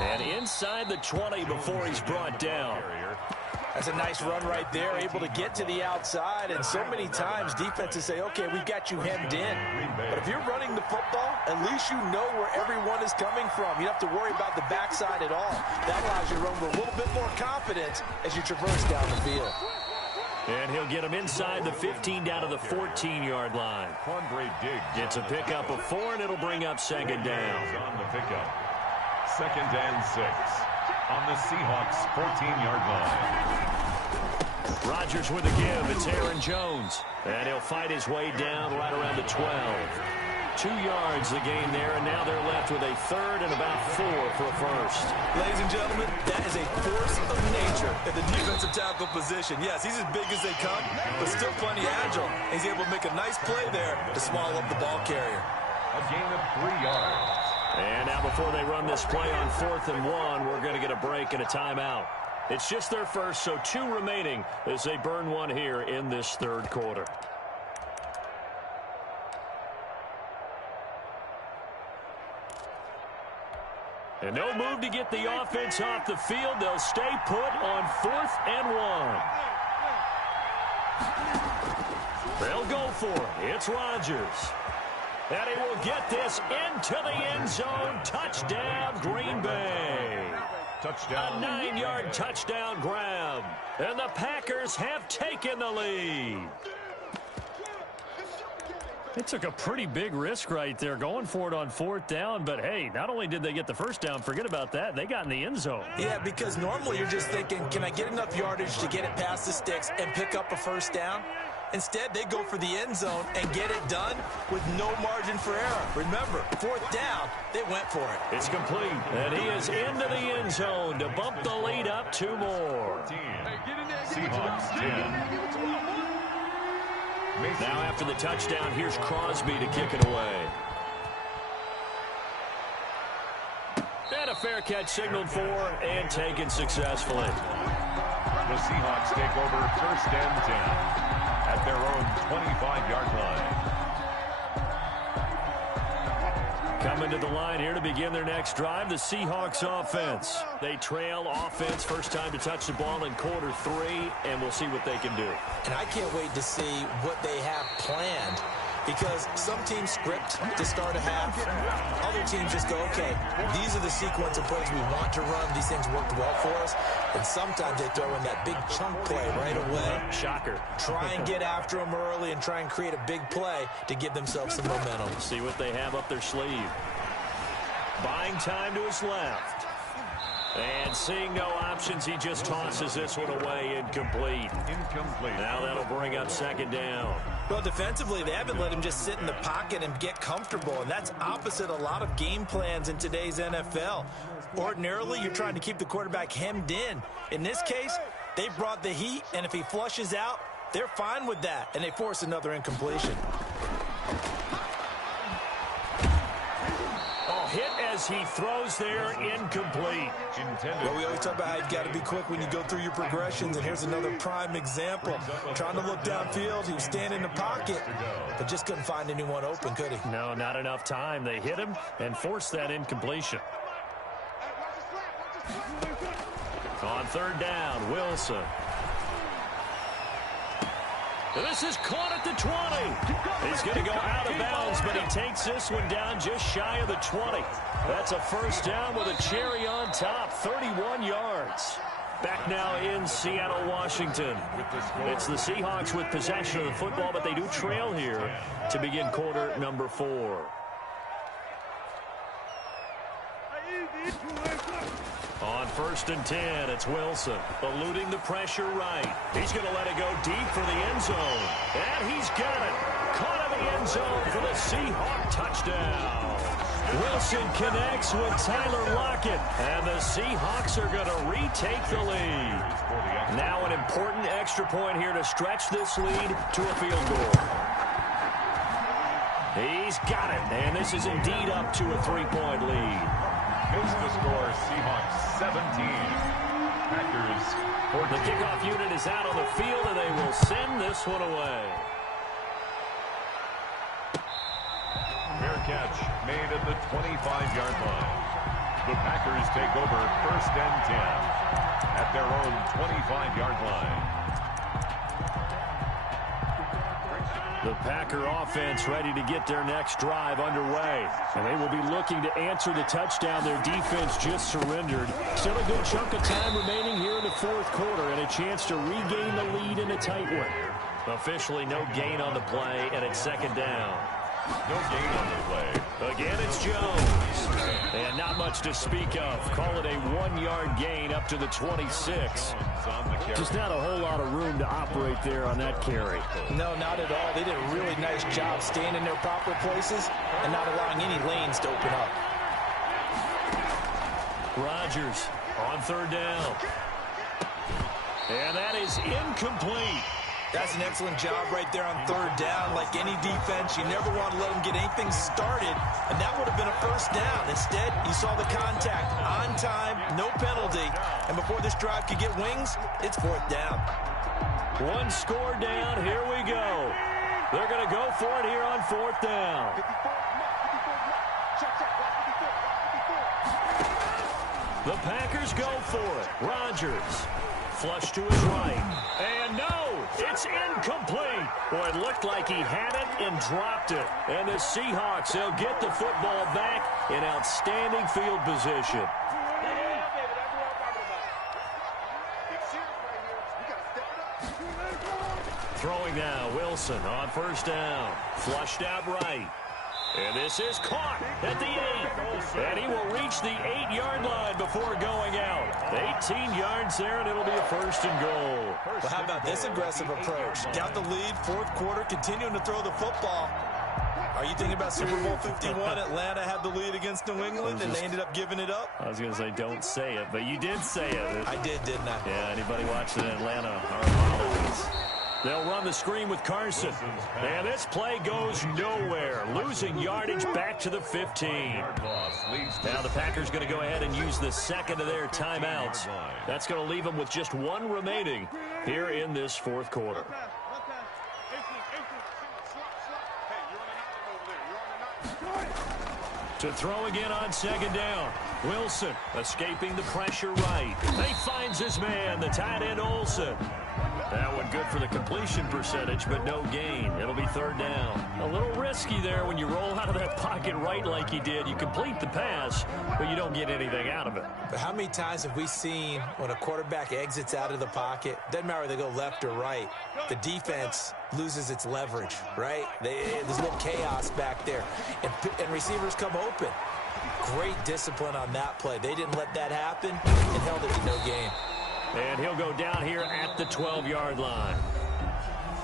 And inside the 20 before he's brought down. That's a nice run right there, able to get to the outside. And so many times defenses say, okay, we've got you hemmed in. But if you're running the football, at least you know where everyone is coming from. You don't have to worry about the backside at all. That allows you to run with a little bit more confidence as you traverse down the field. And he'll get him inside the 15 down to the 14-yard line. It's a pickup of 4, and it'll bring up 2nd down. On the pickup. 2nd and 6. On the Seahawks' 14-yard line. Rodgers with a give. It's Aaron Jones. And he'll fight his way down right around the 12. 2 yards the gain there, and now they're left with a 3rd and about 4 for a first. Ladies and gentlemen, that is a force of nature at the defensive tackle position. Yes, he's as big as they come, but still plenty agile. He's able to make a nice play there to swallow up the ball carrier. A gain of 3 yards. And now before they run this play on 4th and 1, we're going to get a break and a timeout. It's just their first, so 2 remaining as they burn 1 here in this third quarter. And no move to get the offense off the field. They'll stay put on 4th and 1. They'll go for it. It's Rodgers. And he will get this into the end zone. Touchdown, Green Bay. Touchdown. A 9-yard touchdown grab. And the Packers have taken the lead. They took a pretty big risk right there going for it on 4th down. But, hey, not only did they get the first down, forget about that, they got in the end zone. Yeah, because normally you're just thinking, can I get enough yardage to get it past the sticks and pick up a first down? Instead, they go for the end zone and get it done with no margin for error. Remember, 4th down, they went for it. It's complete, and he is into the end zone to bump the lead up 2 more. Seahawks 10. Now after the touchdown, here's Crosby to kick it away. And a fair catch signaled for and taken successfully. The Seahawks take over 1st and 10 at their own 25-yard line. Coming to the line here to begin their next drive, the Seahawks offense. They trail offense, first time to touch the ball in quarter 3, and we'll see what they can do. And I can't wait to see what they have planned, because some teams script to start a half. Other teams just go, okay, these are the sequence of plays we want to run. These things worked well for us. And sometimes they throw in that big chunk play right away. Shocker. Try and get after them early and try and create a big play to give themselves some momentum. See what they have up their sleeve. Buying time to his left. And seeing no options, he just tosses this one away, incomplete. Now that'll bring up 2nd down. Well, defensively, they haven't let him just sit in the pocket and get comfortable, and that's opposite a lot of game plans in today's NFL. Ordinarily, you're trying to keep the quarterback hemmed in. In this case, they brought the heat, and if he flushes out, they're fine with that, and they force another incompletion. Hit as he throws there, incomplete. Well, we always talk about how you've got to be quick when you go through your progressions, and here's another prime example. Trying to look downfield, he was standing in the pocket, but just couldn't find anyone open, could he? No, not enough time. They hit him and forced that incompletion. On 3rd down, Wilson. This is caught at the 20. He's going to go out of bounds, but he takes this one down just shy of the 20. That's a 1st down with a cherry on top, 31 yards. Back now in Seattle, Washington. It's the Seahawks with possession of the football, but they do trail here to begin quarter number 4. On 1st and 10, it's Wilson, eluding the pressure right. He's going to let it go deep for the end zone. And he's got it. Caught in the end zone for the Seahawk touchdown. Wilson connects with Tyler Lockett, and the Seahawks are going to retake the lead. Now an important extra point here to stretch this lead to a field goal. He's got it, and this is indeed up to a 3-point lead. Makes the score Seahawks 17. Packers 14. The kickoff unit is out on the field, and they will send this one away. Fair catch made at the 25-yard line. The Packers take over 1st and 10 at their own 25-yard line. The Packer offense ready to get their next drive underway. And they will be looking to answer the touchdown their defense just surrendered. Still a good chunk of time remaining here in the 4th quarter and a chance to regain the lead in a tight one. Officially no gain on the play, and it's 2nd down. No gain on the play. Again, it's Jones. And not much to speak of. Call it a 1-yard gain up to the 26. Just not a whole lot of room to operate there on that carry. No, not at all. They did a really nice job staying in their proper places and not allowing any lanes to open up. Rodgers on 3rd down. And that is incomplete. That's an excellent job right there on 3rd down. Like any defense, you never want to let them get anything started, and that would have been a 1st down. Instead, you saw the contact on time, no penalty, and before this drive could get wings, it's 4th down. 1 score down. Here we go. They're going to go for it here on 4th down. The Packers go for it. Rodgers. Flush to his right. And no, it's incomplete. Boy, it looked like he had it and dropped it. And the Seahawks, they'll get the football back in outstanding field position. Throwing now, Wilson on 1st down. Flushed out right. And this is caught at the 8. And he will reach the 8-yard line before going out. 18 yards there, and it'll be a 1st and goal. Well, how about this aggressive approach? Got the lead, 4th quarter, continuing to throw the football. Are you thinking about Super Bowl 51? Atlanta had the lead against New England, and they ended up giving it up? I was going to say don't say it, but you did say it. I did, didn't I? Yeah, anybody watching Atlanta, our apologies. They'll run the screen with Carson. And this play goes nowhere. Losing yardage back to the 15. Now the Packers going to go ahead and use the second of their timeouts. That's going to leave them with just one remaining here in this fourth quarter. To throw again on second down. Wilson escaping the pressure right. He finds his man, the tight end Olsen. That one good for the completion percentage, but no gain. It'll be third down. A little risky there when you roll out of that pocket right like he did. You complete the pass, but you don't get anything out of it. But how many times have we seen when a quarterback exits out of the pocket, doesn't matter whether they go left or right, the defense loses its leverage, right? There's a little chaos back there, and receivers come open. Great discipline on that play. They didn't let that happen and held it to no gain. And he'll go down here at the 12-yard line.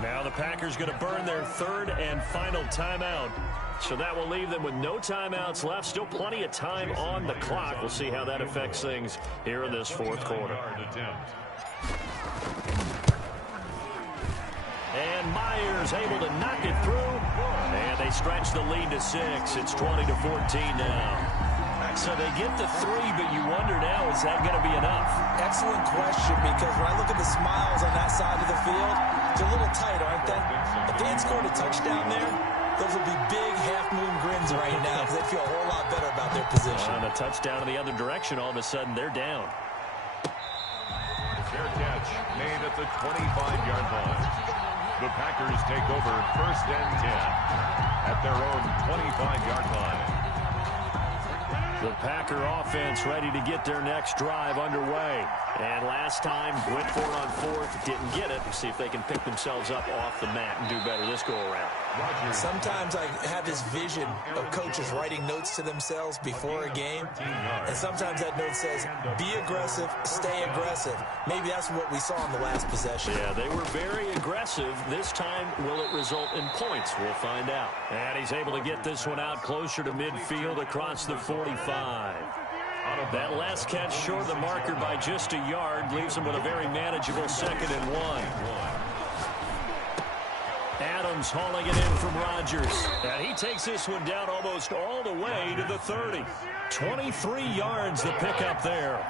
Now the Packers going to burn their third and final timeout. So that will leave them with no timeouts left. Still plenty of time on the clock. We'll see how that affects things here in this fourth quarter. And Myers able to knock it through. And they stretch the lead to 6. It's 20-14 now. So they get the 3, but you wonder now, is that going to be enough? Excellent question, because when I look at the smiles on that side of the field, they're a little tight, aren't they? If they had scored a touchdown there, those would be big half-moon grins right now because they feel a whole lot better about their position. On a touchdown in the other direction, all of a sudden they're down. Fair catch made at the 25-yard line. The Packers take over first and 10 at their own 25-yard line. The Packer offense ready to get their next drive underway. And last time, went for it on fourth, didn't get it. See if they can pick themselves up off the mat and do better this go-around. Sometimes I have this vision of coaches writing notes to themselves before a game. And sometimes that note says, be aggressive, stay aggressive. Maybe that's what we saw in the last possession. Yeah, they were very aggressive. This time, will it result in points? We'll find out. And he's able to get this one out closer to midfield across the 45. That last catch short of the marker by just a yard leaves him with a very manageable 2nd and 1. Adams hauling it in from Rodgers. And he takes this one down almost all the way to the 30. 23 yards the pickup there.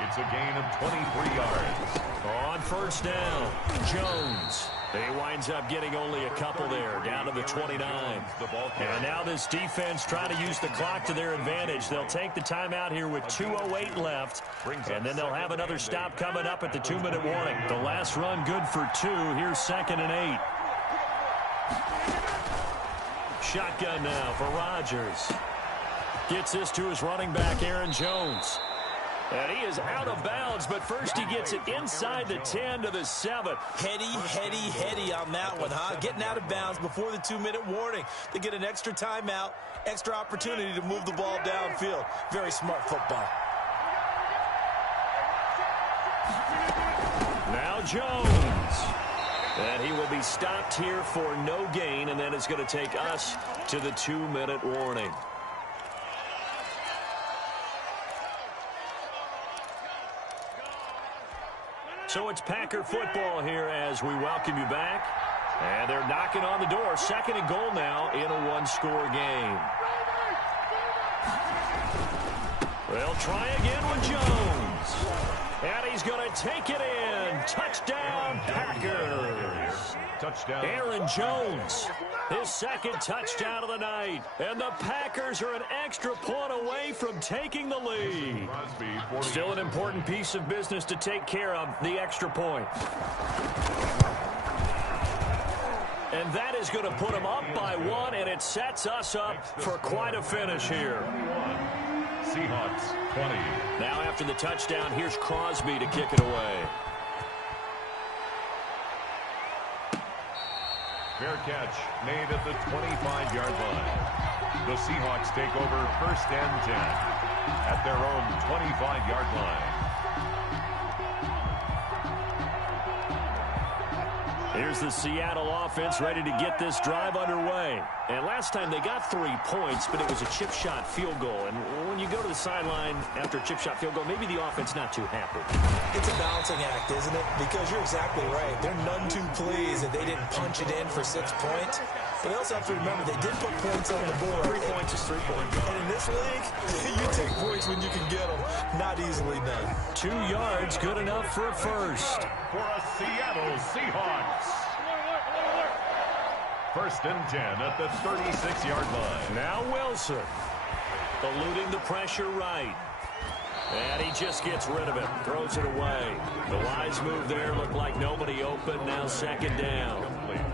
It's a gain of 23 yards. On first down, Jones. He winds up getting only a couple there, down to the 29. And now this defense trying to use the clock to their advantage. They'll take the timeout here with 2:08 left, and then they'll have another stop coming up at the 2-minute warning. The last run good for 2. Here's 2nd and 8. Shotgun now for Rodgers. Gets this to his running back, Aaron Jones. And he is out of bounds, but first he gets it inside the 10 to the 7. Heady on that one, huh? Getting out of bounds before the 2-minute warning. They get an extra timeout, extra opportunity to move the ball downfield. Very smart football. Now Jones. And he will be stopped here for no gain, and then it's going to take us to the 2-minute warning. So it's Packer football here as we welcome you back. And they're knocking on the door. 2nd and goal now in a one-score game. They'll try again with Jones. And he's going to take it in. Touchdown, Packers. Touchdown. Aaron Jones, his 2nd touchdown of the night. And the Packers are an extra point away from taking the lead. Still an important piece of business to take care of, the extra point. And that is going to put them up by 1, and it sets us up for quite a finish here. Seahawks 20. Now after the touchdown, here's Crosby to kick it away. Fair catch made at the 25-yard line. The Seahawks take over first and 10 at their own 25-yard line. Here's the Seattle offense ready to get this drive underway. And last time they got 3 points, but it was a chip shot field goal. And when you go to the sideline after a chip shot field goal, maybe the offense not too happy. It's a balancing act, isn't it? Because you're exactly right. They're none too pleased that they didn't punch it in for 6 points. But they also have to remember they did put points on the board. 3 points is 3 points. And in this league, you take points when you can get them. Not easily done. 2 yards, good enough for a first. For a Seattle Seahawks. First and 10 at the 36-yard line. Now Wilson. Eluding the pressure right. And he just gets rid of it. Throws it away. The wise move there looked like nobody open. Now second down.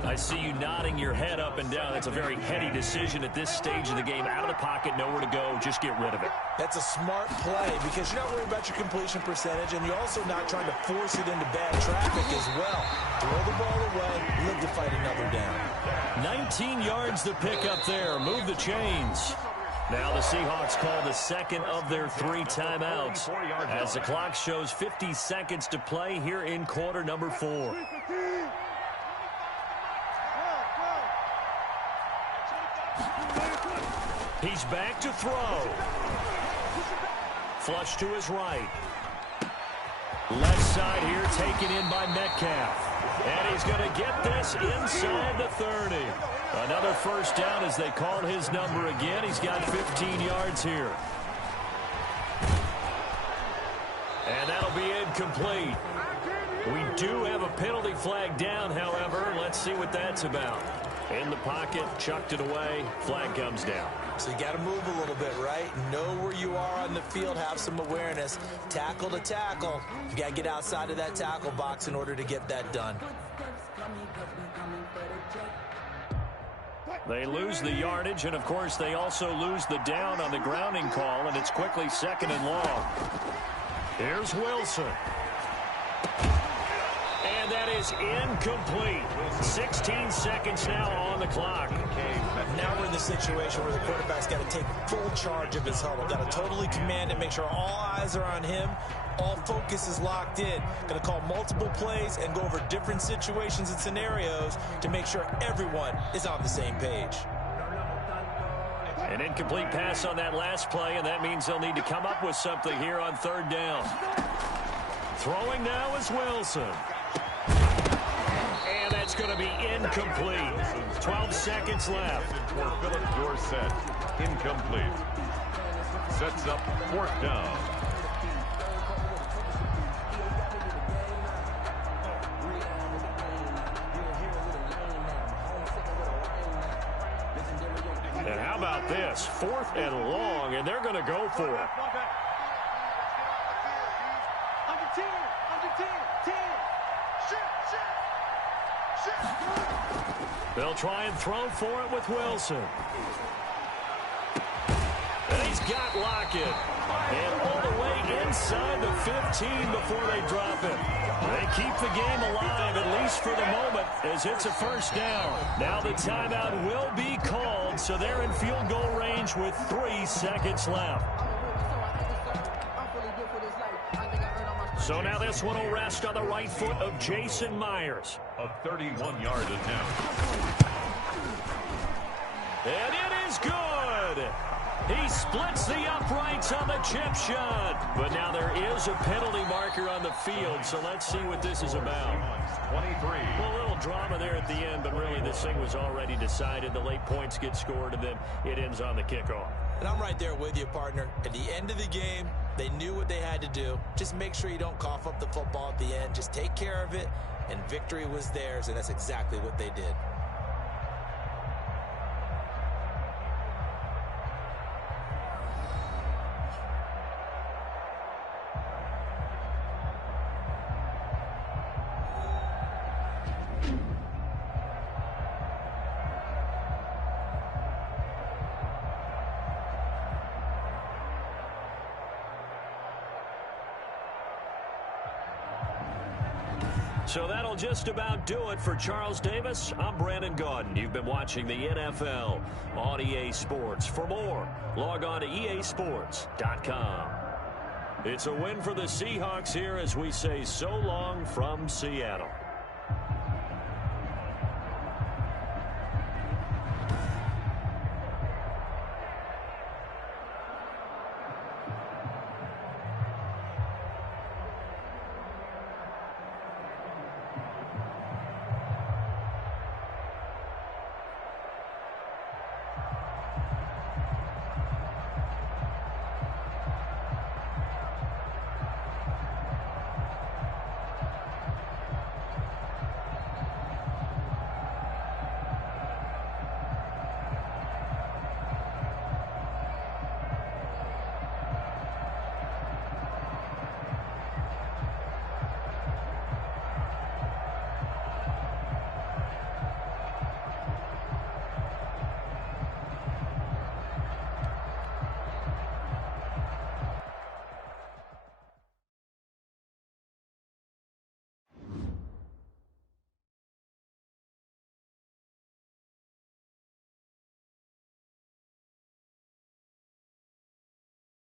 I see you nodding your head up and down. That's a very heady decision at this stage of the game. Out of the pocket, nowhere to go. Just get rid of it. That's a smart play because you're not worried about your completion percentage, and you're also not trying to force it into bad traffic as well. Throw the ball away, live to fight another down. 19 yards to pick up there. Move the chains. Now the Seahawks call the second of their 3 timeouts as the clock shows 50 seconds to play here in quarter number 4. He's back to throw. Flush to his right. Left side here taken in by Metcalf. And he's going to get this inside the 30. Another first down as they call his number again. He's got 15 yards here. And that'll be incomplete. We do have a penalty flag down, however. Let's see what that's about. In the pocket, chucked it away. Flag comes down. So you got to move a little bit, right? Know where you are on the field. Have some awareness. Tackle to tackle. You got to get outside of that tackle box in order to get that done. They lose the yardage, and, of course, they also lose the down on the grounding call, and it's quickly second and long. Here's Wilson. And that is incomplete. 16 seconds now on the clock. Now we're in the situation where the quarterback's got to take full charge of his huddle. Got to totally command it, make sure all eyes are on him. All focus is locked in. Going to call multiple plays and go over different situations and scenarios to make sure everyone is on the same page. An incomplete pass on that last play, and that means they'll need to come up with something here on third down. Throwing now is Wilson. And that's going to be incomplete. 12 seconds left. For Philip Dorsett, incomplete. Sets up fourth down. And how about this? 4th and long, and they're going to go for it. Under 10, 10. They'll try and throw for it with Wilson. And he's got Lockett. And all the way inside the 15 before they drop it. They keep the game alive, at least for the moment, as it's a first down. Now the timeout will be called, so they're in field goal range with 3 seconds left. So now this one will rest on the right foot of Jason Myers. A 31-yard attempt. And it is good. He splits the uprights on the chip shot. But now there is a penalty marker on the field, so let's see what this is about. 23. Well, a little drama there at the end, but really this thing was already decided. The late points get scored, and then it ends on the kickoff. And I'm right there with you, partner. At the end of the game, they knew what they had to do. Just make sure you don't cough up the football at the end. Just take care of it, and victory was theirs, and that's exactly what they did. So that'll just about do it for Charles Davis. I'm Brandon Gaudin. You've been watching the NFL on EA Sports. For more, log on to easports.com. It's a win for the Seahawks here as we say so long from Seattle.